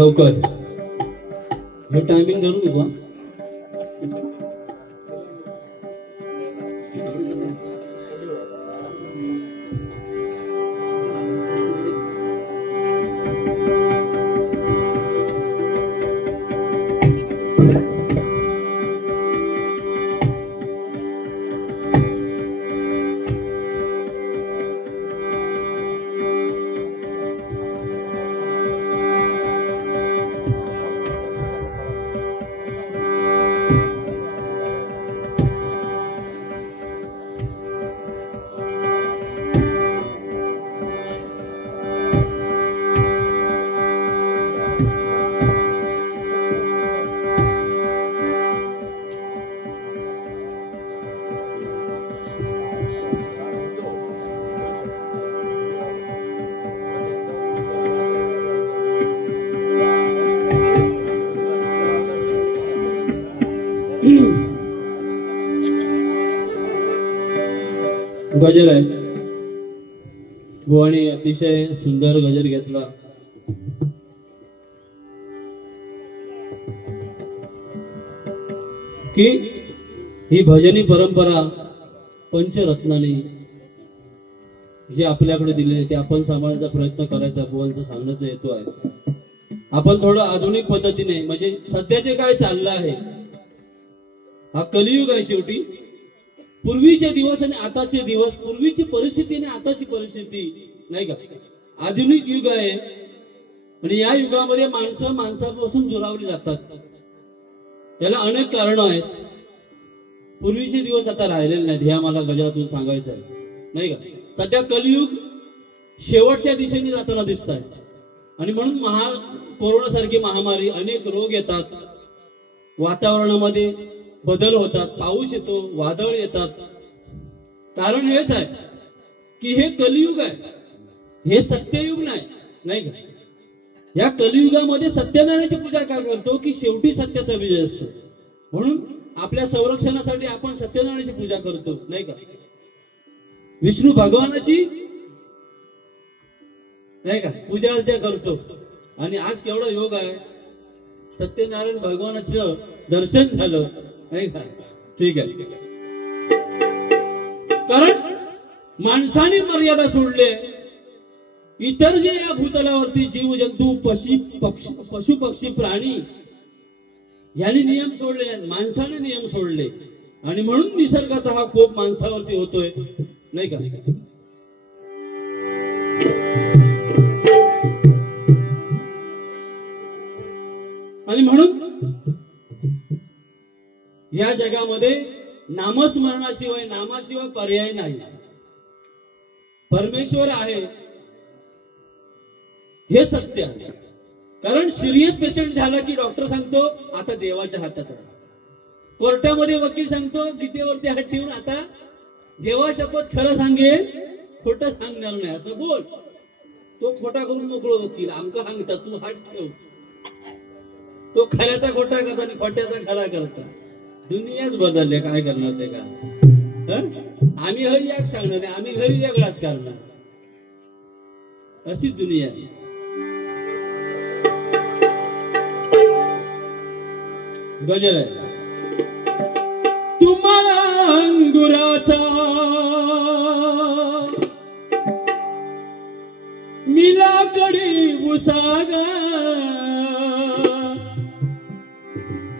लवकर हे टायमिंग धरून घेऊ. गजर आहे बुवानी अतिशय सुंदर गजर घेतला. की ही भजनी परंपरा पंचरत्नाने जे आपल्याकडे दिलेले ते आपण सांभाळण्याचा प्रयत्न करायचा बुवांचं सांगण्याचा हेतू आहे. आपण थोडं आधुनिक पद्धतीने म्हणजे सध्याचे काय चाललं आहे, हा कलियुग आहे शेवटी. पूर्वीचे दिवस आणि आताचे दिवस, पूर्वीची परिस्थिती आणि आताची परिस्थिती नाही का, आधुनिक युग आहे. आणि या युगामध्ये माणसं माणसापासून दुरावली जातात. याला अनेक कारणं आहेत. पूर्वीचे दिवस आता राहिलेले नाहीत, हे आम्हाला गजरातून सांगायचं आहे नाही का. सध्या कलियुग शेवटच्या दिशेने जाताना दिसत आहे. आणि म्हणून कोरोना सारखी महामारी, अनेक रोग येतात, वातावरणामध्ये बदल होतात, पाऊस येतो, वादळ येतात. कारण हेच आहे की हे कलियुग आहे, हे सत्ययुग नाही का. या कलियुगामध्ये सत्यनारायणाची पूजा काय करतो की शेवटी सत्याचा विजय असतो. म्हणून आपल्या संरक्षणासाठी आपण सत्यनारायणाची पूजा करतो नाही का. विष्णू भगवानाची नाही का पूजा अर्चा करतो. आणि आज केवढा योग आहे, सत्यनारायण भगवानाचं दर्शन झालं नाही का. ठीक आहे, कारण माणसाने मर्यादा सोडले. इतर जे या भूतलावरती जीव जंतू पशु पक्षी प्राणी यांनी नियम सोडले, माणसाने नियम सोडले. आणि म्हणून निसर्गाचा हा कोप माणसावरती होतोय नाही का. आणि म्हणून या जगामध्ये नामाशिवाय पर्याय नाही. परमेश्वर आहे हे सत्य आहे. कारण सिरियस पेशंट झाला की डॉक्टर सांगतो आता देवाच्या हातात आहे. कोर्टामध्ये वकील सांगतो गीतेवरती हात ठेवून आता देवा शपथ खरं सांगेल, खोटं सांगणार नाही असं बोल. तो खोटा करून मोकळो वकील, आमका सांगता तू हात ठेव. तो खऱ्याचा खोटा करता आणि खोट्याचा खरा करता. दुनियाच बदलले, काय करणार ते का. आम्ही हरी एक सांगणार नाही, आम्ही घरी वेगळाच करणार, अशी दुनिया आहे. गजर आहे. तुम्हाला अंगुराचा मिलाकडी उसाग,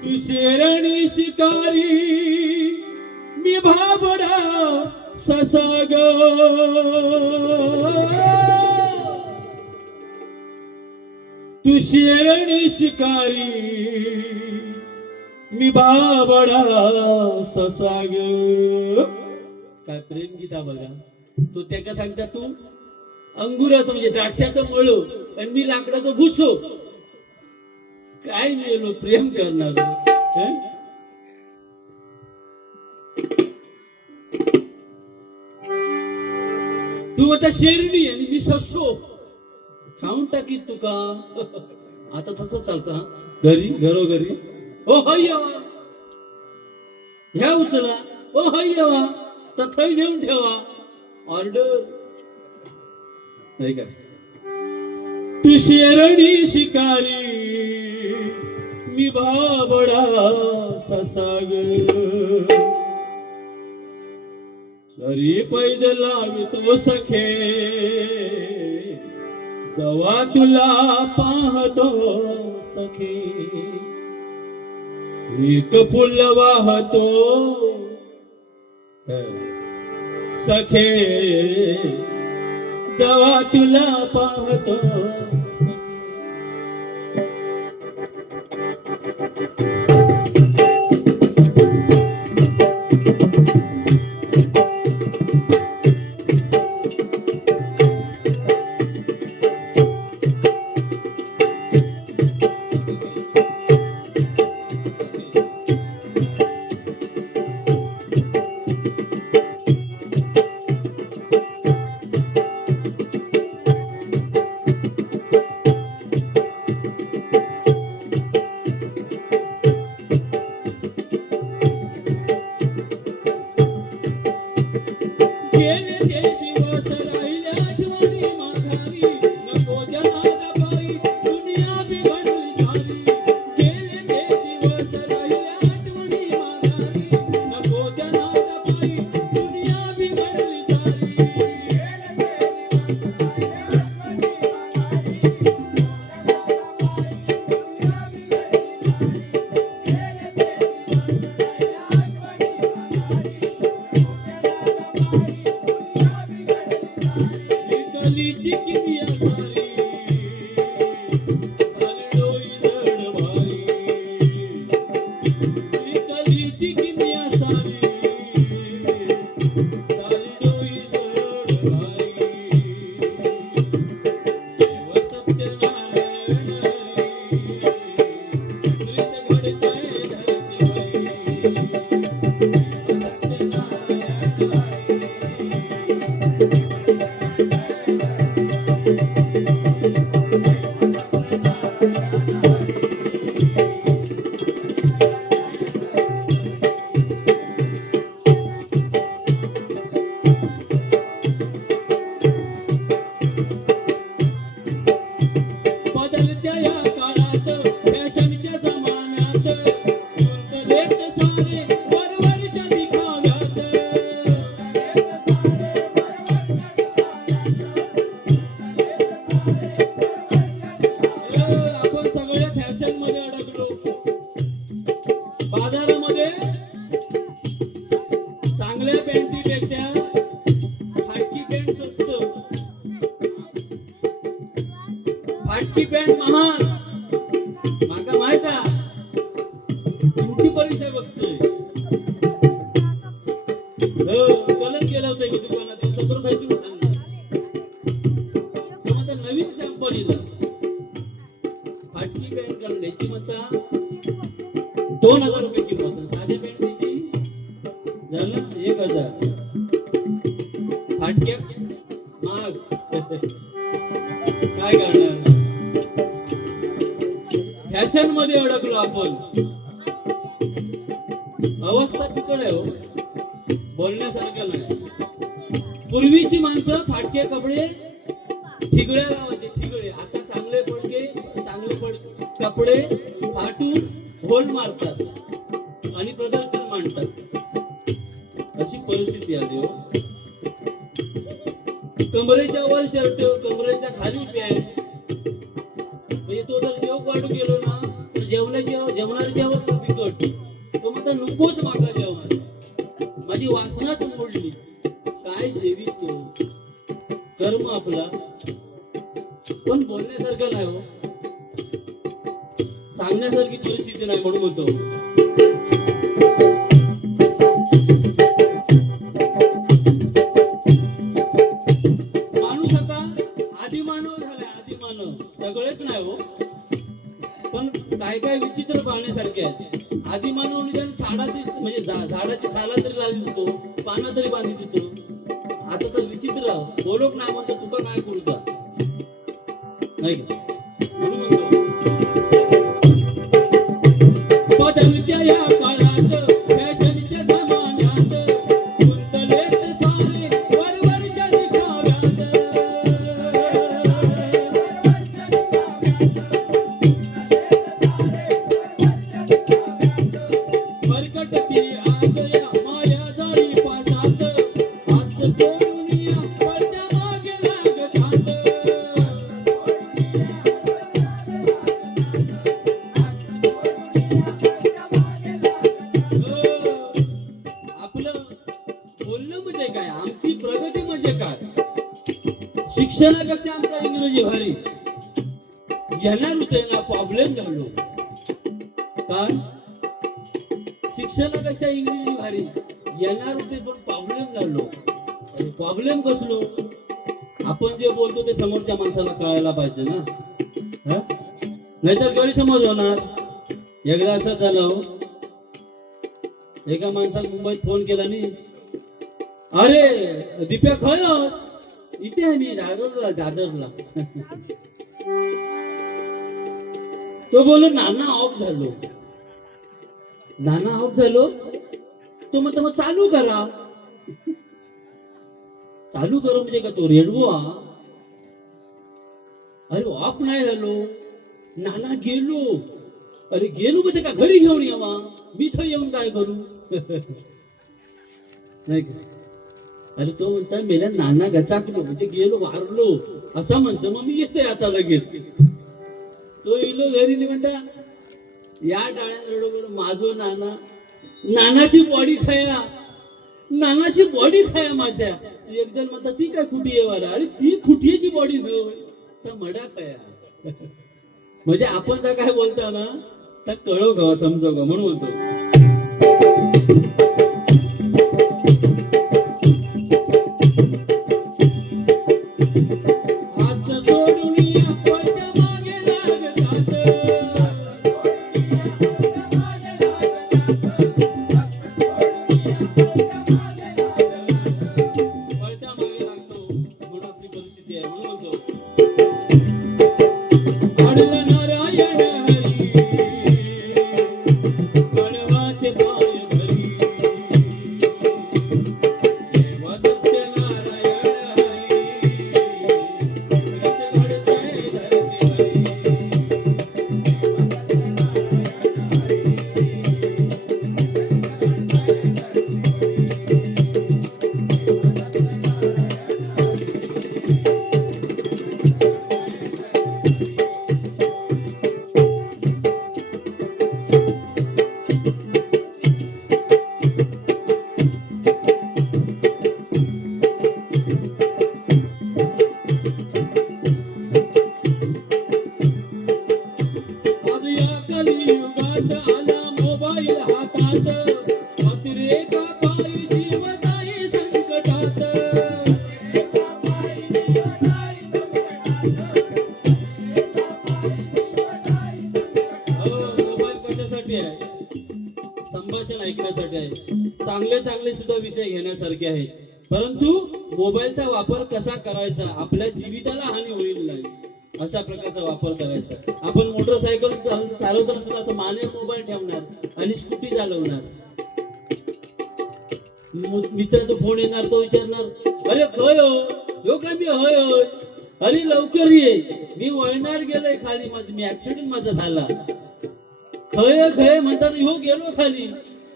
तू शेरणी शिकारी मी भाबडा ससाग. तू शेरणी शिकारी मी बाबडा ससाग. काय प्रेम गीता बघा. तो त्या का सांगता, तू अंगुराचं म्हणजे द्राक्षाचं मळू आणि मी लाकडाचं भुसो. काय मिळलो प्रेम करणार. तू आता शेरणी आणि मी ससो, खाऊन टाकीत तुका. आता तसं चालतं घरी, घरोघरी. ओ हय्यवा ह्या उचला, ओ हय्यवा तथै घेऊन ठेवा. ऑर्डर नाही का. तू शेरणी शिकारी मी बाबडा ससाग सरी पैद लावितो सखे जवा तुला पाहतो सखे एक फुल वाहतो सखे जवा तुला पाहतो फाटकी पॅन्ट महाग माका माहित तुमची परीक्षा बघतोय कलच गेला होता मी दुकानात 17 खायची आता नवीन सॅम्पल दिला फाटकी पॅन्ट घालण्याची म्हणता 2000 रुपये किंमत साध्या पॅन्टची झालं 1000 फाटक्या महाग काय करणार फॅशन मध्ये अडकलो आपण अवस्था तिकड आहे हो बोलण्यासारखं नाही पूर्वीची माणसं फाटके कपडे ठिगळ्या लावायचे ठिगळे आता चांगले कपडे फाटून होल मारतात आणि प्रदर्शन मांडतात अशी परिस्थिती आली हो कमरेच्या वर शर्ट कमरेच्या खाली पॅन्ट म्हणजे तो जर जेव काढू गेलो ना तर जेवणाची अवस्था बिकट तो म्हणता नकोच मागा जेवण माझी वासनाच मोडली काय जेवी तो कर्म आपला पण बोलण्यासारखं नाही हो सांगण्यासारखी परिस्थिती नाही म्हणून म्हणतो सगळेच नाही हो पण काय विचित्र पाहण्यासारखे आहेत आदिमानव निदान झाडाची म्हणजे झाडाची साला तरी लावली होतो पानं तरी बांधित होतो आता तर विचित्र बोलोक नाही म्हणतो तुका काय करूचा नाही का म्हणून बदलत्या या काळात फॅशनच्या जमान्यात गुंतलेत सारे वरवरच्या दिखाव्यात शिक्षणापेक्षा आमचा इंग्रजी भारी येणार होते ना प्रॉब्लेम झालो. काय शिक्षणापेक्षा इंग्रजी भारी येणार होते पण प्रॉब्लेम झालो. प्रॉब्लेम कसलो आपण जे बोलतो ते समोरच्या माणसाला कळायला पाहिजे ना. नाहीतर गैरसमज होणार. एकदा असं झालं एका माणसाला मुंबईत फोन केला नाही. अरे दीप्या खय इथे आहे मी दादरला. तो बोललो नाना ऑफ झालो. नाना ऑफ झालो तो मग चालू करा. चालू करू म्हणजे का तो रेडवो. अरे ऑफ नाही झालो. नाना गेलो. अरे गेलो म्हणजे का घरी घेऊन यावा. मी इथं येऊन काय करू. नाही का. अरे तो म्हणता मेल्या नाना गचाकलो म्हणजे गेलो वारलो असं म्हणतो. मग मी येतोय आता लगेच. तो इलो घरी नाही म्हणता या टाळ्यात रडो माझो नाना नानाची बॉडी खाया. नानाची बॉडी खाया माझ्या. एक जण म्हणता ती काय खुटी आहे वारा. अरे ती खुटीची बॉडी घेऊ तर मडा खाया. म्हणजे आपण जर काय बोलतो ना तर कळो ग समजो ग म्हणून बोलतो. संभाषण ऐकण्यासाठी आहे. चांगले चांगले सुद्धा विषय घेण्यासारखे आहेत. परंतु मोबाईलचा वापर कसा करायचा आपल्या जीविताला हानी होईल नाही अशा प्रकारचा वापर करायचा. आपण मोटरसायकल चालवताना सुद्धा असं माने मोबाईल ठेवणार आणि स्कूटी चालवणार. मित्राचा फोन येणार तो विचारणार अरे खय हो काय मी हय अरे लवकर ये मी वळणार गेलोय खाली मी ऍक्सिडेंट माझा झाला. खय खय म्हणतात हो गेलो खाली.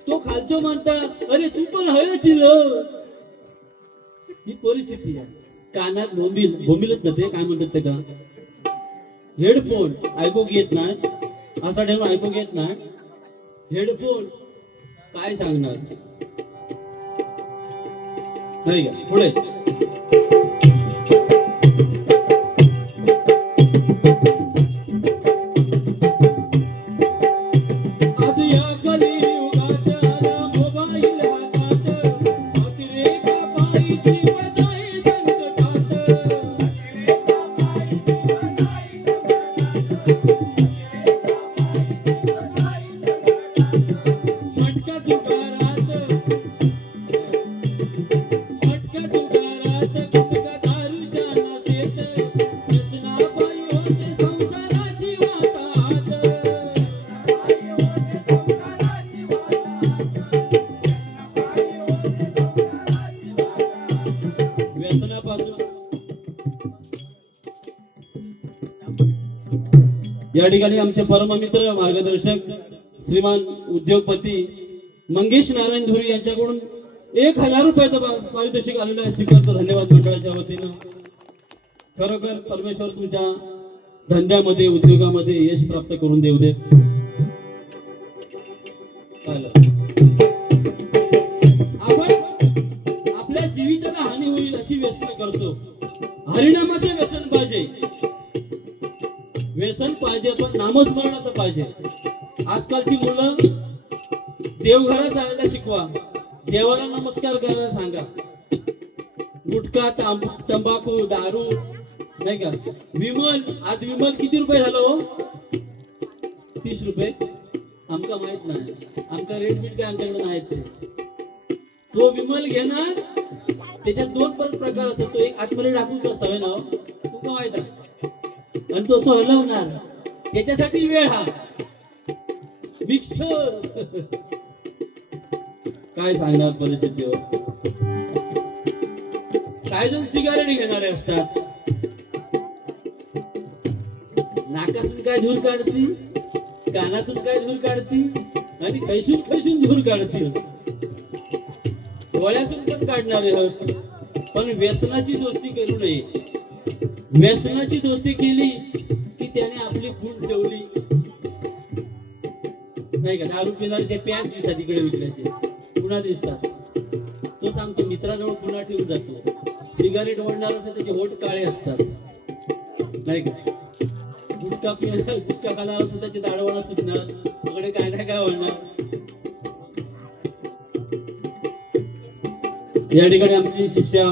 तो खालतो म्हणता अरे तू पण हयच ही परिस्थिती आहे. कानात भोंबिलच ना ते काय म्हणतात ते का हेडफोन ऐकू येत नाही. असा ठेवून ऐकू येत नाही. हेडफोन काय सांगणार नाही का. पुढे या ठिकाणी आमचे परममित्र मार्गदर्शक श्रीमान उद्योगपती मंगेश नारायण धुरी यांच्याकडून 1000 रुपयाचं पारितोषिक आलेलं आहे. स्वीकारतो धन्यवाद मंडळाच्या वतीनं. खरोखर परमेश्वर तुमच्या धंद्यामध्ये उद्योगामध्ये यश प्राप्त करून देऊ दे. आपण आपल्या जीविताला हानी होईल अशी व्यसनं करतो. हरिनामाचं व्यसन पाहिजे, व्यसन पाहिजे पण नामस्मरणाचं पाहिजे. आजकालची मुलं देवघरात जायला शिकवा, देवाला नमस्कार करायला सांगा. गुटखा, तंबाखू, दारू नाही का. विमल, आज विमल किती रुपये झालं हो? 30 रुपये. आमका माहित नाही, आमका रेट बीट काय आमच्याकडे नाही ते. तो विमल घेणार, त्याच्यात 2 प्रकार असतात. तो एक आतमध्ये टाकून असता ना, तुमका माहित आहे, आणि तो असं हलवणार. त्याच्यासाठी वेळ हा मिक्सर. काय सांगणार परिस्थितीवर. काही जण सिगारेट घेणारे असतात, नाकातून काय धूर काढती, कानातून काय धूर काढती, आणि खैसून खैसून धूर काढतील. डोळ्यातून पण काढणारे आहोत. पण व्यसनाची दोस्ती करू नये. व्यसनाची दोस्ती केली की त्याने आपली खून ठेवली नाही का. दारू पिणाऱ्याचे प्यास दिसतात तिकडे विकल्याचे, पुन्हा दिसतात. तो सांगतो मित्राजवळ पुन्हा ठेवून जातो. सिगारेट ओढणार असं त्याचे होठ काळे असतात नाही का. गुटखा खाणार असं त्याचे दाढवाला सुटणार, वगैरे काय नाही काय होणार. या ठिकाणी आमची शिष्या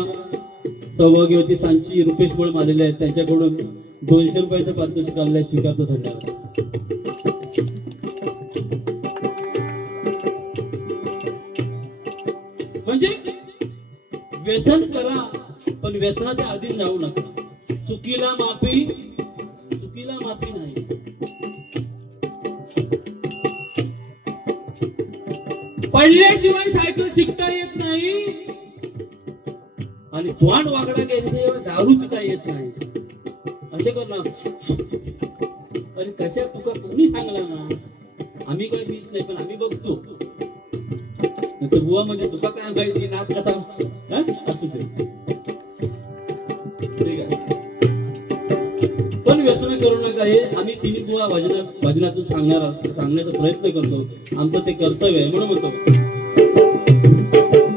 सहभागी होती सांची रुपेश गोळ आलेले आहेत. त्यांच्याकडून 200 रुपयाचं पारितोषिक आलेलं स्वीकारतो. धन्यवाद. म्हणजे व्यसन करा पण व्यसनाच्या अधीन राहू नका. चुकीला माफी, चुकीला माफी नाही. पडल्याशिवाय सायकल शिकता येत नाही, आणि तोंड वाकडा केल्याशिवाय दारू पिता येत नाही. असे करणार. अरे कशा तुका कोणी सांगला ना, आम्ही काय पित नाही पण आम्ही बघतो. बुवा म्हणजे तुका काय माहिती नाक कसा असू दे. ठीक आहे, पण व्यसन करू नका. हे आम्ही तिन्ही बुवा भजनातून सांगण्याचा प्रयत्न करतो. आमचं ते कर्तव्य आहे म्हणून म्हणतो.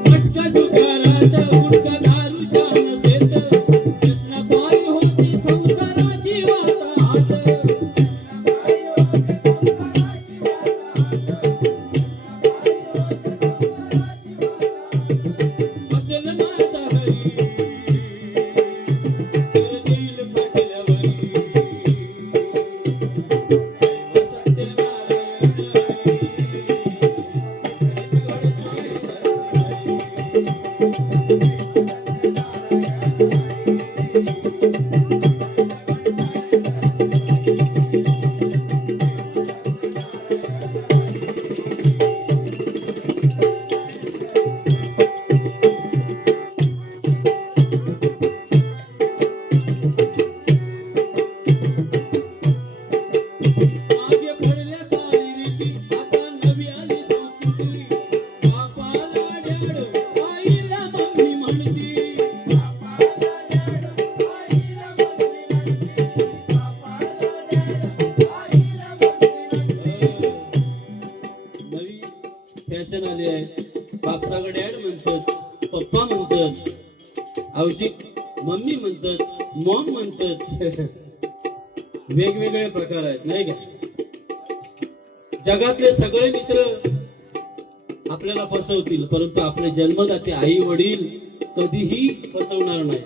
मटका जुगारात गुटखा दारूच्या नशेत, व्यसनापायी होती संसाराची वाताहत. फॅशन आली आहे. बापसाकडे डॅड म्हणतात, पप्पा म्हणतात, औषिक मम्मी म्हणतात, मॉम म्हणतात. वेगवेगळे प्रकार आहेत नाही का. जगातले सगळे मित्र आपल्याला फसवतील, परंतु आपले जन्मदाते आई वडील कधीही फसवणार नाही.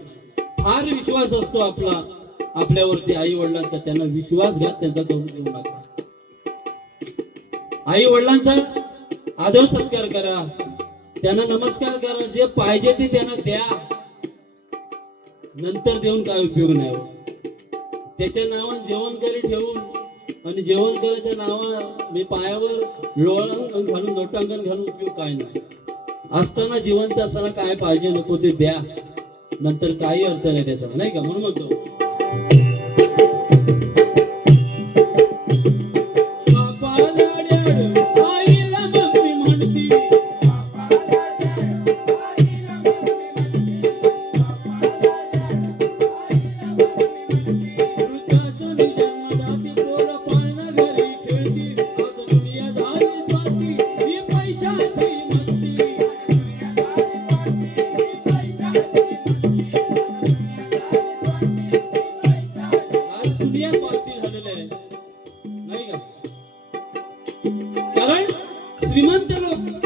फार विश्वास असतो आपल्यावरती आई वडिलांचा. त्यांना विश्वासघात त्यांचा करून देऊ नका. आई वडिलांचा आदर सत्कार करा, त्यांना नमस्कार करा, जे पाहिजे ते त्यांना द्या. नंतर देऊन काय उपयोग नाही. त्याच्या नावाने जेवण करी ठेवून आणि जेवण करायच्या नावा मी पायावर लोळांकन घालून लोटांकन घालून उपयोग काय नाही. असताना जिवंत असताना काय पाहिजे नको ते द्या, नंतर काही अर्थ नाही त्याचा नाही का. म्हणून म्हणतो वरती झालेले आहे, नाही का? कारण श्रीमंत लोक,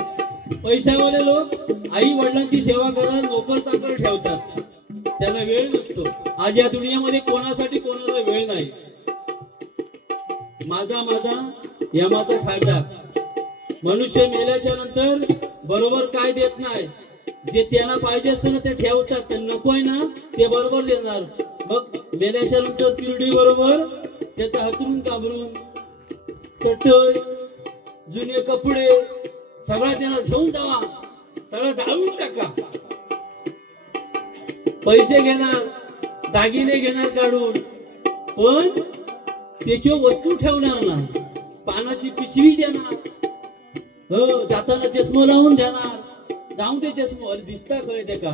पैशावाले लोक आई वडिलांची सेवा करायला नोकर चाकर ठेवतात, त्यांना वेळ नसतो. आज या दुनियामध्ये कोणासाठी कोणाला वेळ नाही. माझा माझा यमाचा फायदा. मनुष्य मेल्याच्या नंतर बरोबर काय देत नाही. जे त्यांना पाहिजे असतं ना ते ठेवतात, ते नकोय ना ते बरोबर देणार. मग मेल्याच्या नंतर तिरडी बरोबर त्याचा हातरून काबरून चटई जुने कपडे सगळा त्यांना घेऊन जावा, सगळं जाळून टाका. पैसे घेणार, दागिने घेणार काढून, पण त्याची वस्तू ठेवणार नाही. पानाची पिशवी देणार, हो जाताना चष्मा लावून देणार. जाऊन ते चष्मा, अरे दिसता खरे ते का?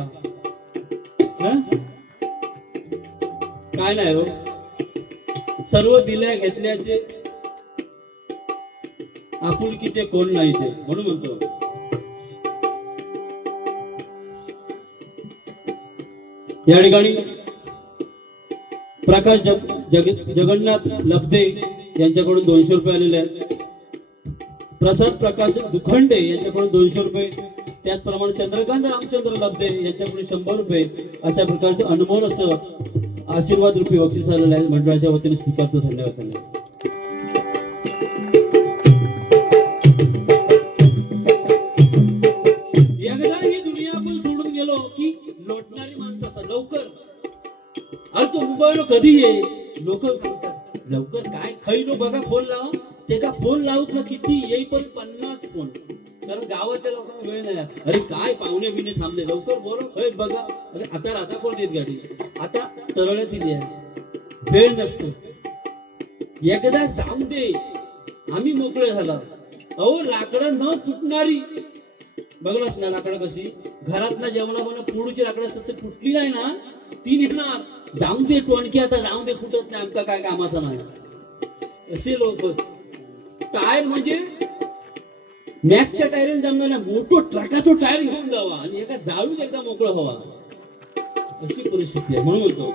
काय नाही हो, सर्व दिल्या घेतल्याचे आपुलकीचे कोण नाही ते, म्हणून म्हणतो. या ठिकाणी प्रकाश जगन्नाथ लब्धे यांच्याकडून 200 रुपये आलेले आहेत. प्रसाद प्रकाश दुखंडे यांच्याकडून 200 रुपये. त्याचप्रमाणे चंद्रकांत रामचंद्र लब्धे यांच्याकडून 100 रुपये. अशा प्रकारचे अनमोल असं आशीर्वाद रूपी बक्षीस आलेलं आहे. मंडळाच्या वतीने स्वीकारतो. धन्यवाद. धन्यवाद. एकदा ही दुनिया आपण सोडून गेलो की लोटणारी माणसं असतात लवकर. अरे तो मुंबईला कधी ये, लोक सांगतात लवकर काय खैलो बघा, फोन लावा. ते का फोन लावत ना किती येई पण 50 फोन. कारण गावातल्या लोकांना वेळ नाही. अरे काय पाहुणे बिने थांबले, लवकर बोलो खैत बघा. अरे आता राजा कोण देत गाडी, आता तरळ्यात द्या, वेळ नसतो. एकदा जाऊन दे, आम्ही मोकळे झाला. अहो लाकडं न फुटणारी, बघलास ना लाकडं कशी घरात ना जेवणा बना पुढची लाकडं असतात ते फुटली नाही ना ती नेणार. जाऊन दे टोणकी, आता जाऊन दे, फुटत नाही, आमका काय कामाचा नाही. असे लोक. टायर म्हणजे मॅक्सच्या टायरने जमणार ना, मोठो ट्रकाचा टायर घेऊन जावा आणि एका जाळून एकदा मोकळं व्हावा, अशी परिस्थिती आहे. म्हणून होतो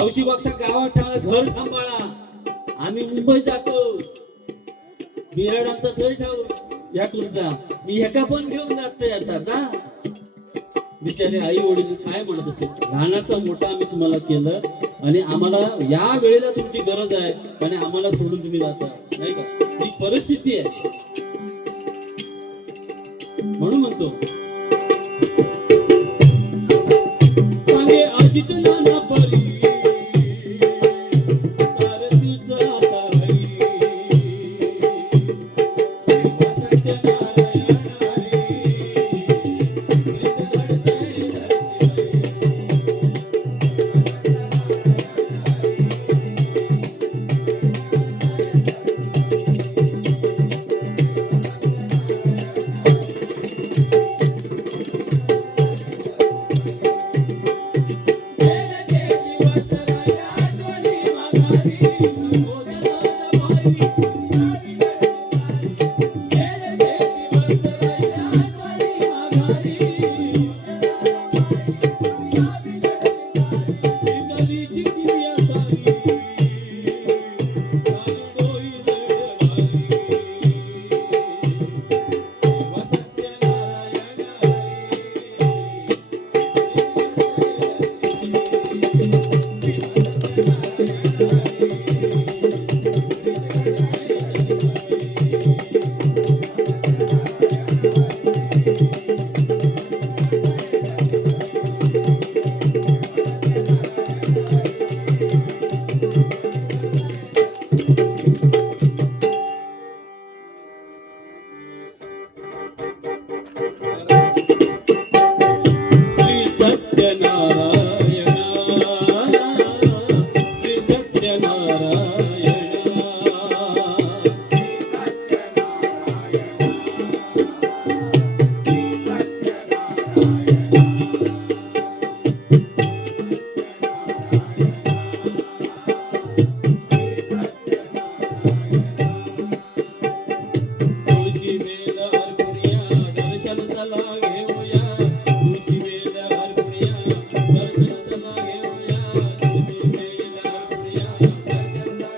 औशी बक्षा गावात ठेवा, घर सांभाळा. आम्ही मुंबई जातो, बिराड आमचा थोडी ठेवू या तुमचा. मी एका पण घेऊन जातोय आता का. बिचारे आई वडील काय म्हणत असेल, लहानाचा मोठा आम्ही तुम्हाला केलं आणि आम्हाला या वेळेला तुमची गरज आहे आणि आम्हाला सोडून तुम्ही जाता, नाही का. ही परिस्थिती आहे. म्हणून म्हणतो सांगे अजित नाना परी तुळशी वेल अर्पुण्या दर्शन चला घेऊया तुळशी वेल अर्पुण्या दर्शन चला घेऊया तुळशी वेल अर्पुण्या दर्शन पूर्ण होईल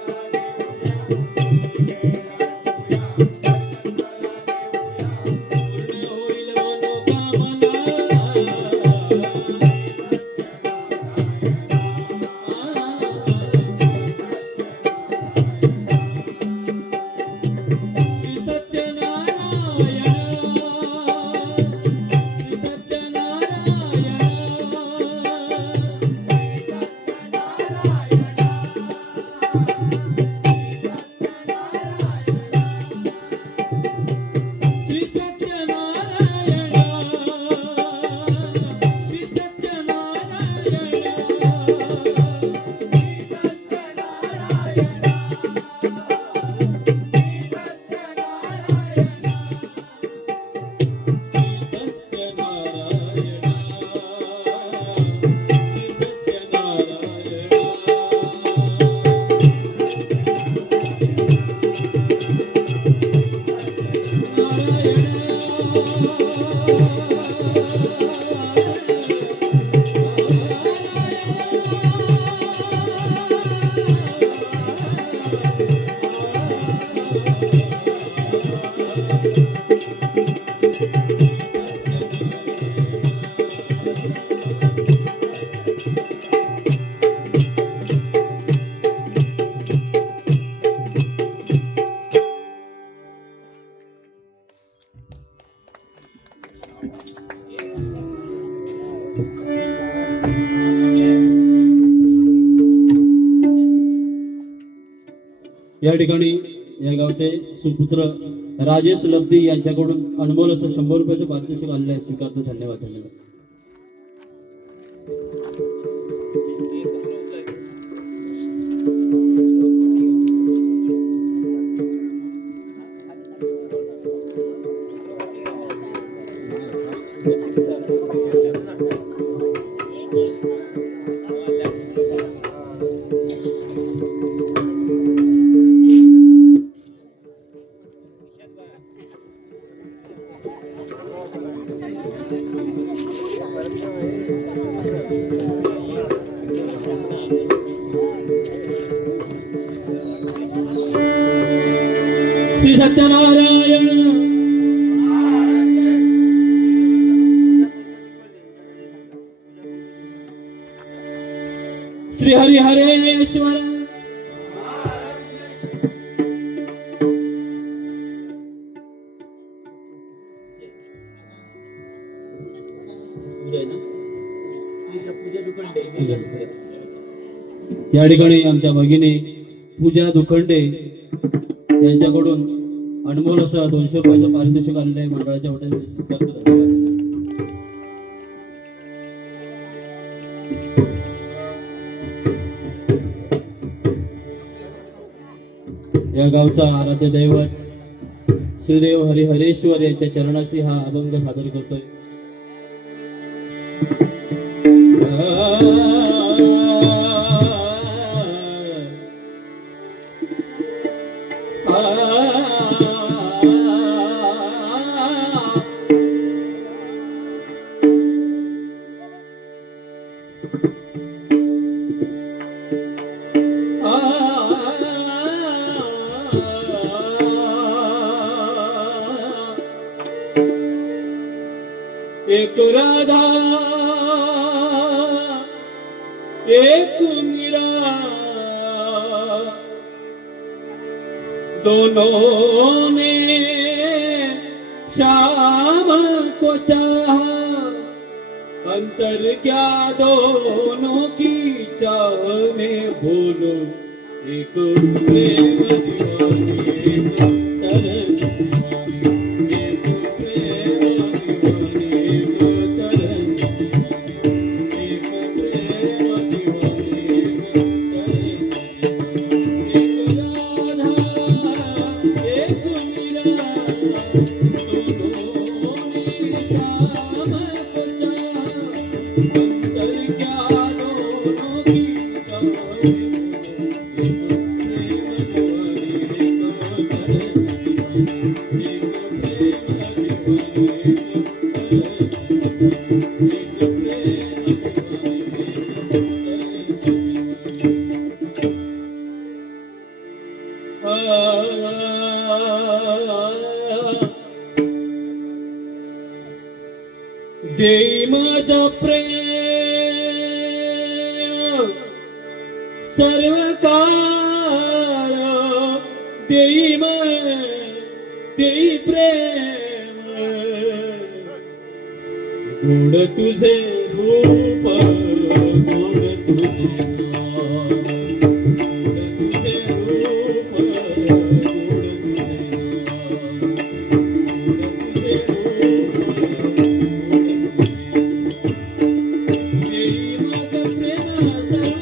श्री सत्यनारायण श्री सत्यनारायण श्री सत्यनारायण श्री या ठिकाणी या गावचे सुपुत्र राजेश लब्धी यांच्याकडून अनमोल असं 100 रुपयाचं पारितोषिक आलेलं आहे. स्वीकारतो. धन्यवाद. धन्यवाद. श्री सत्यनारायण श्री हरिहरेश्वर या ठिकाणी आमच्या भगिनी पूजा दुखंडे यांच्याकडून अनमोल असं 200 रुपयाचं पारितोषिक आलेलं आहे. मंडळाच्या वतीने स्वीकारतो. या गावचा आराध्य दैवत श्रीदेव हरिहरेश्वर यांच्या चरणाशी हा अभंग सादर करतोय. एक राधा एक मीरा दोनों ने शाम को चाहा, अंतर क्या दोनों की चाह में बोलो, एक प्रेम दीवानी एक तरस दीवानी, एक प्रेम दीवानी एक तरस दीवानी, एक प्रेम दीवानी एक तरस दीवानी। देई माझा प्रेम सर्व काळ देई देई प्रेम गोड तुझे रूप गोड तुझे नाव, गोड तुझे रूप गोड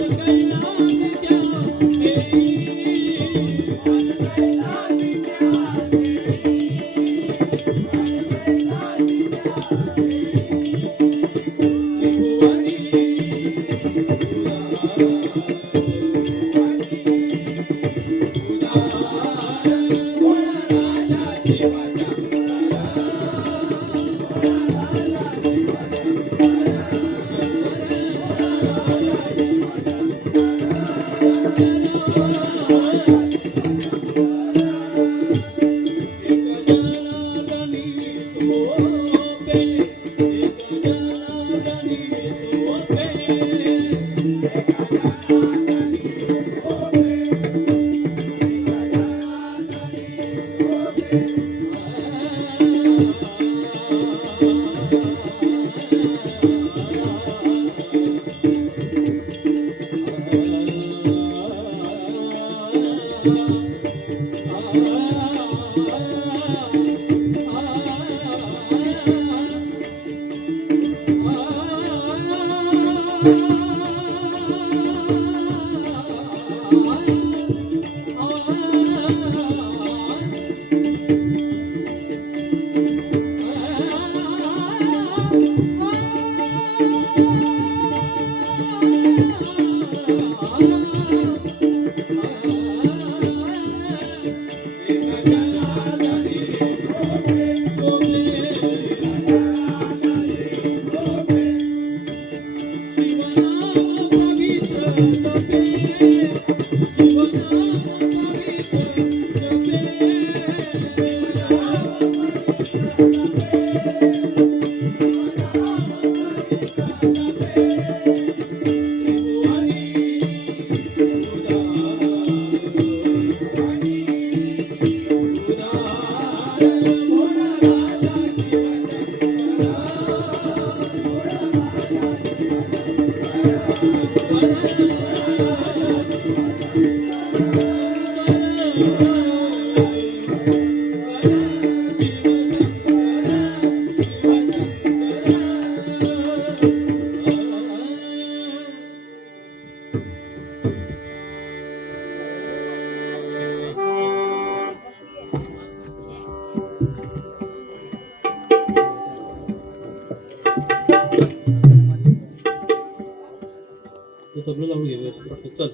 तुझे नाव, गोड तुझे तबला लावून घे व्यवस्थित. चल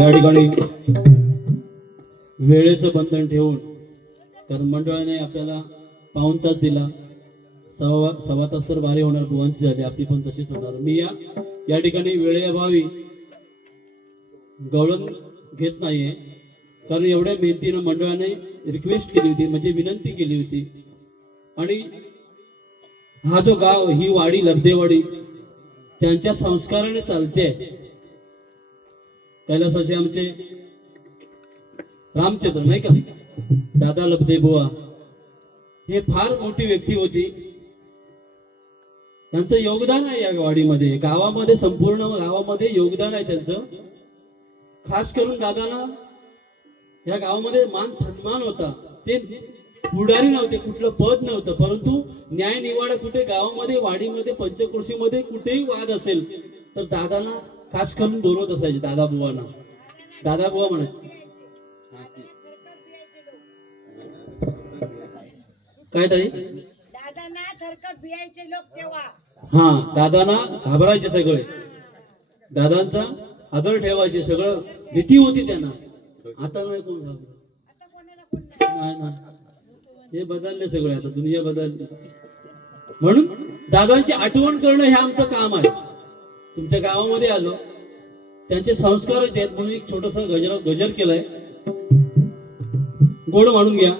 या ठिकाणी वेळेचं बंधन ठेवून, कारण मंडळाने आपल्याला पाऊण तास दिला, सव्वा तास तर बारी होणार, बुवांची झाली, आपली पण तशीच होणार. मी या ठिकाणी वेळेअभावी गवळण घेत नाहीये, कारण एवढ्या मेहनतीनं मंडळाने रिक्वेस्ट केली होती, म्हणजे विनंती केली होती. आणि हा जो गाव, ही वाडी लब्धेवाडी त्यांच्या संस्काराने चालते. कैलासवासी आमचे रामचंद्र नाही का, दादा लब्धे बुवा, हे फार मोठी व्यक्ती होती. त्यांचं योगदान आहे या वाडीमध्ये, गावामध्ये, संपूर्ण गावामध्ये योगदान आहे त्यांचं. खास करून दादांना या गावामध्ये मान सन्मान होता. ते पुढारी नव्हते, कुठलं पद नव्हतं, परंतु न्याय निवाडा कुठे गावामध्ये, वाडीमध्ये, पंचक्रोशीमध्ये कुठेही वाद असेल तर दादांना खास करून बोलवत असायचे. दादा बुवांना दादा बुवा म्हणायचे. काय ताई? दादांना थरकप भियायचे लोक तेव्हा. हा, दादांना घाबरायचे सगळे, दादांचा आदर ठेवायचे, सगळं भीती होती त्यांना. आता नाही कोण घाबरत. नाही ना, हे बदलले सगळे, आता दुनिया बदलली. म्हणून दादांची आठवण करणं हे आमचं काम आहे. तुमच्या गावामध्ये आलो, त्यांचे संस्कार आहेत म्हणून एक छोटस गजर केलंय, गोड मानून घ्या.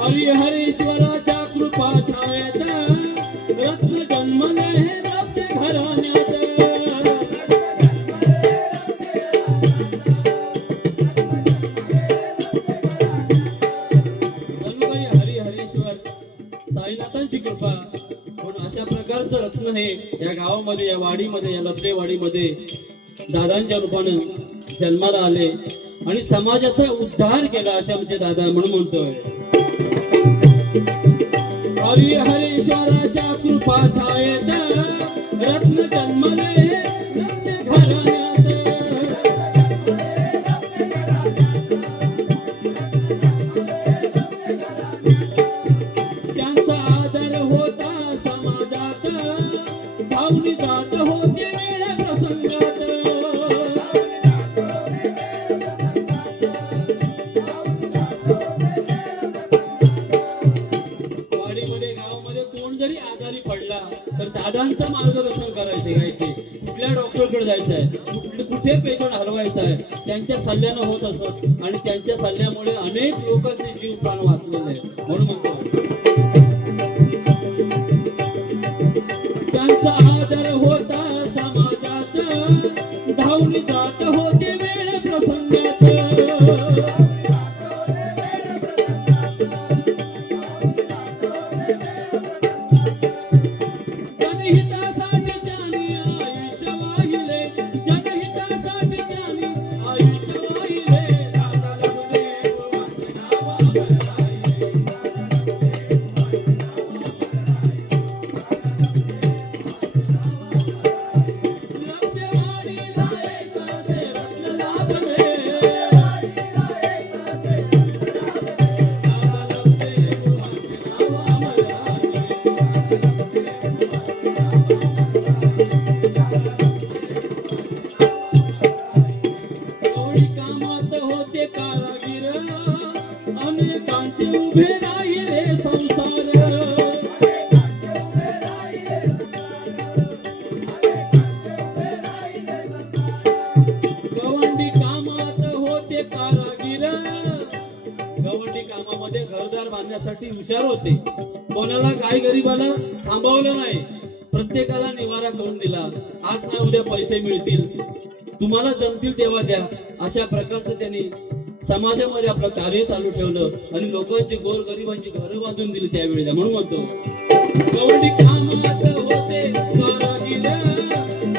हरिहरेश्वराच्या कृपा छायेत रत्न जन्मले हे रत्न घराण्यात. जणूबाई हरिहरेश्वर साईनाथांची कृपा. पण अशा प्रकारचं रत्न हे या गावामध्ये, या वाडीमध्ये, या लबडे वाडीमध्ये दादांच्या रूपानं जन्माला आले आणि समाजाचा उद्धार केला असे आमचे दादा म्हणून म्हणतोय. हरिहरेश्वराच्या कृपा छायेत रत्न जन्मले रत्न घराण्यात. त्यांचा आदर होता समाजात धावून जात होते वेळ प्रसंगात. वाडीमध्ये गावामध्ये कोण जरी आजारी पडला तर दादांचं मार्गदर्शन करायचे, घ्यायचे. कुठल्या डॉक्टरकडे जायचं आहे, कुठे पेशंट हलवायचा आहे, त्यांच्या सल्ल्यानं होत असत. आणि त्यांच्या सल्ल्यामुळे अनेक लोकांचे जीव प्राण वाचलेले आहे म्हणून म्हणतो. त्यांचा आदर होता समाजात धावून जात होते वेळ प्रसंगात. जनहितासाठी त्यांनी आयुष्य वाहिले, जनहितासाठी त्यांनी आयुष्य वाहिले. दादा लबडे गोवांचे नाव अमर राहिले. लबडेवाडीला एकाचे रत्न लाभले. दादा लबडे गोवांचे नाव अमर राहिले. कोणी कामात होते कारागीर अनेकांचे उभे राहिले संसार. गवंडी कामात होते कारागीर, गवंडी कामामध्ये घरदार बांधण्यासाठी हुशार होते. कोणाला काय गरीबाला थांबवलं नाही, प्रत्येकाला निवारा करून दिला. आज ना उद्या पैसे मिळतील, तुम्हाला जमतील तेव्हा द्या, अशा प्रकारचं त्यांनी समाजामध्ये आपलं कार्य चालू ठेवलं आणि लोकांची गोरगरिबांची घरं बांधून दिली त्यावेळेला म्हणून म्हणतो. गवंडी कामात होते कारागीर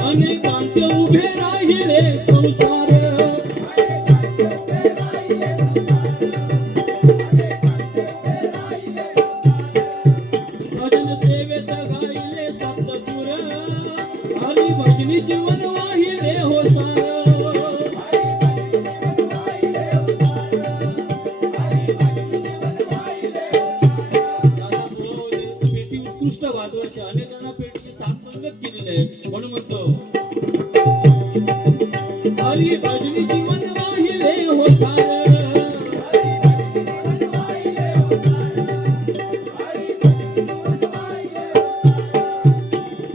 अनेकांचे उभे राहिले संसार. भजन सेवेत गायले सप्तसुर हरी भजनी जीवन वाहिले हो सार. दादा बोलवले, पेटी उत्कृष्ट वाजवायची, अनेकांना पेटीची साथ संगत केलेली आहे म्हणून म्हणतो. हरी भजनी जीवन वाहिले हो सार.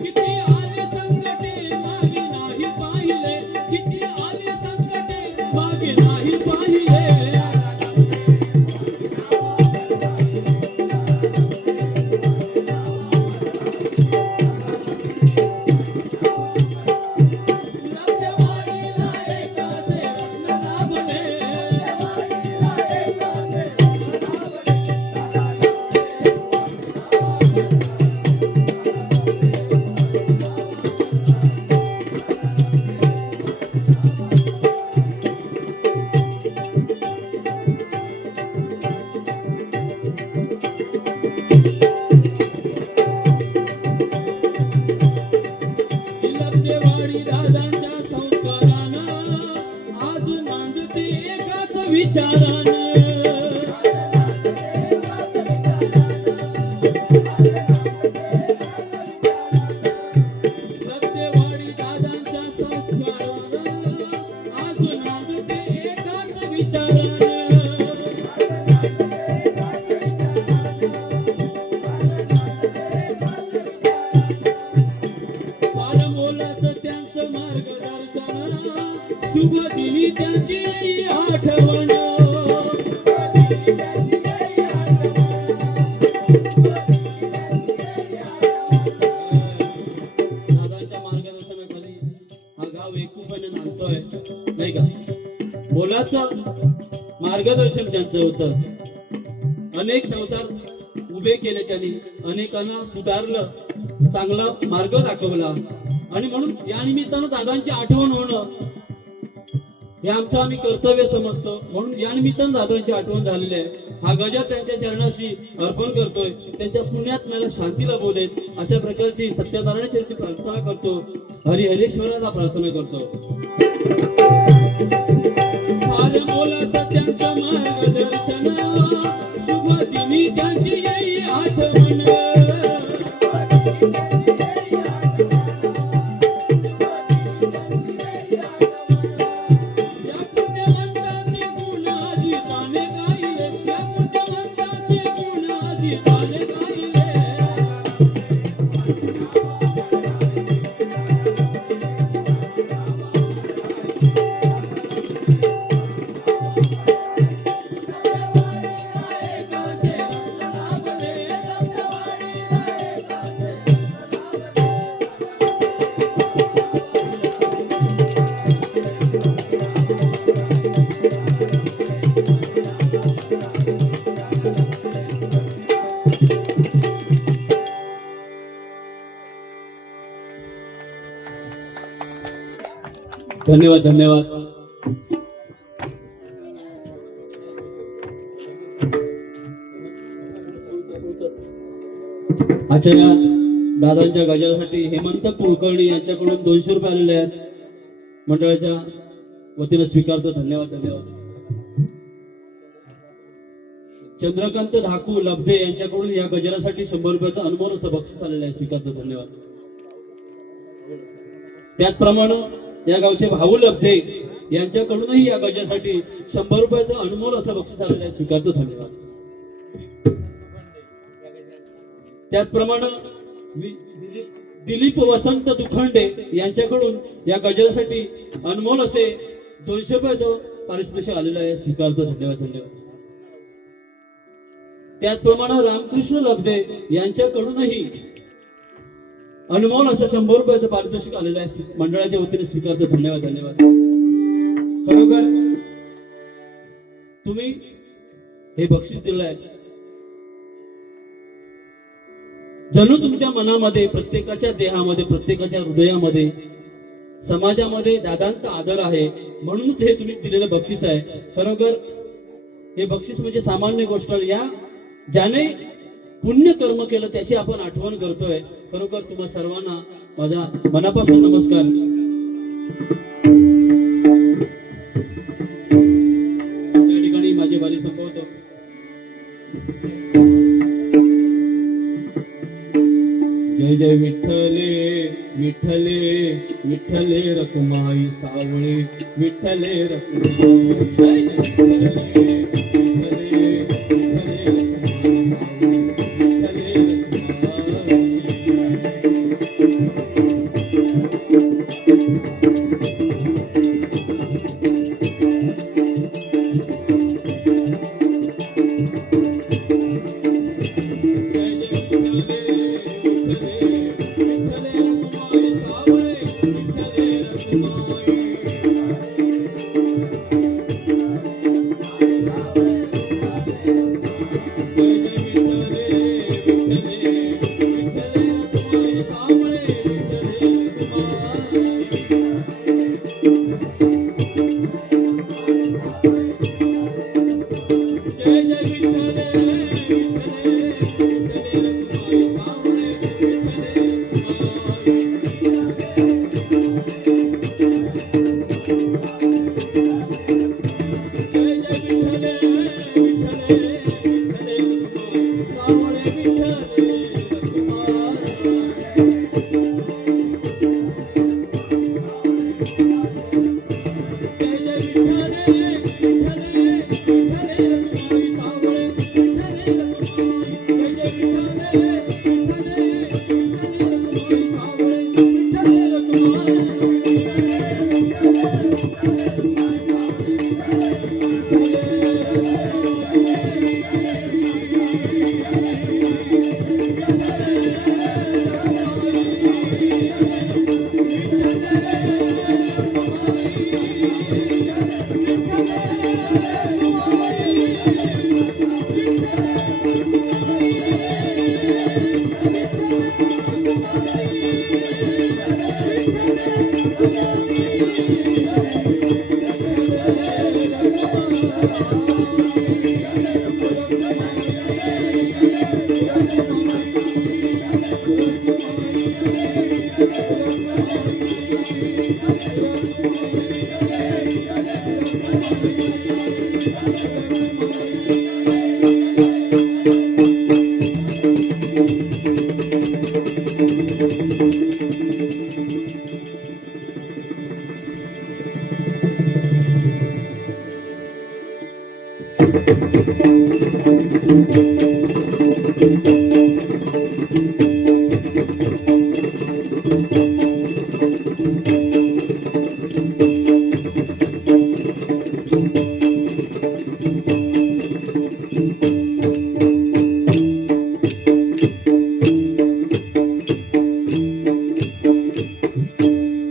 किती आले संकटे मागे नाही पाहिले, किती आले संकटे मागे नाही पाहिले. लबडेवाडीला एकाचे रत्न लाभले. लबडेवाडी दादांच्या संस्कारानं आज नांदते एकाच विचारानं. लबडेवाडी दादांच्या संस्कारानं आज नांदते एकाच विचारानं. फार मोलाचं त्यांचं मार्गदर्शन, शुभ दिनी त्यांची आठवण. मार्गदर्शन त्यांचं होतं. अनेक संसार उभे केले त्यांनी, अनेकांना सुधारलं, चांगला मार्ग दाखवला. आणि म्हणून या निमित्तानं दादांची आठवण होणं हे आमचं आम्ही कर्तव्य समजतो. म्हणून या निमित्तानं दादांची आठवण झालेली आहे. हा गजर त्यांच्या चरणाशी अर्पण करतोय. त्यांच्या पुण्यात्म्याला शांती लाभू देत अशा प्रकारची सत्यनारायण चरित्र प्रार्थना करतो. हरिहरेश्वराला प्रार्थना करतो. फार मोल सत्यांचं मार्गदर्शन, शुभ दिनी त्यांची येई आठवण. धन्यवाद धन्यवाद. आजच्या या दादांच्या गजरासाठी हेमंत कुलकर्णी यांच्याकडून 200 रुपये आलेले आहेत. मंडळाच्या वतीने स्वीकारतो. धन्यवाद धन्यवाद. चंद्रकांत धाकू लब्धे यांच्याकडून या गजरासाठी 100 रुपयाचं अनमोल असं बक्षीस आलेलं आहे. स्वीकारतो. धन्यवाद. त्याचप्रमाणे या गावचे भाऊ लब्धे यांच्याकडूनही या गजासाठी 100 रुपयाचं अनमोल असं बक्षीस आलेलं आहे. स्वीकारतो. धन्यवाद. त्याचप्रमाणे दिलीप वसंत दुखंडे यांच्याकडून या गजरासाठी अनमोल असे 200 रुपयाचं पारितोषिक आलेलं आहे. स्वीकारतो. धन्यवाद धन्यवाद. त्याचप्रमाणे रामकृष्ण लब्धे यांच्याकडूनही अनमोल असं 100 रुपयाचं पारितोषिक आलेलं आहे. मंडळाच्या वतीने स्वीकारतो. धन्यवाद धन्यवाद. खरोखर तुम्ही हे बक्षीस दिलंय. जणू तुमच्या मनामध्ये, प्रत्येकाच्या देहामध्ये, प्रत्येकाच्या हृदयामध्ये, समाजामध्ये दादांचा आदर आहे, म्हणूनच हे तुम्ही दिलेलं बक्षीस आहे. खरोखर हे बक्षीस म्हणजे सामान्य गोष्ट. या ज्याने पुण्य कर्म केलं त्याची आपण आठवण करतोय. खरोखर तुम्हा सर्वांना माझा मनापासून नमस्कार. या ठिकाणी माझी वारी संपवतो. जय जय विठ्ठले विठ्ठले विठ्ठले रखुमाई सावळे, विठ्ठले रखुमाई. विठ्ठले विठ्ठले विठ्ठले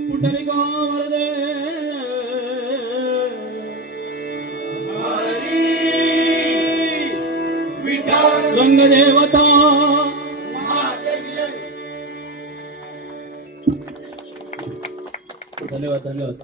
पुंडलिका वरदे रंगदेवता धन्यवाद धन्यवाद.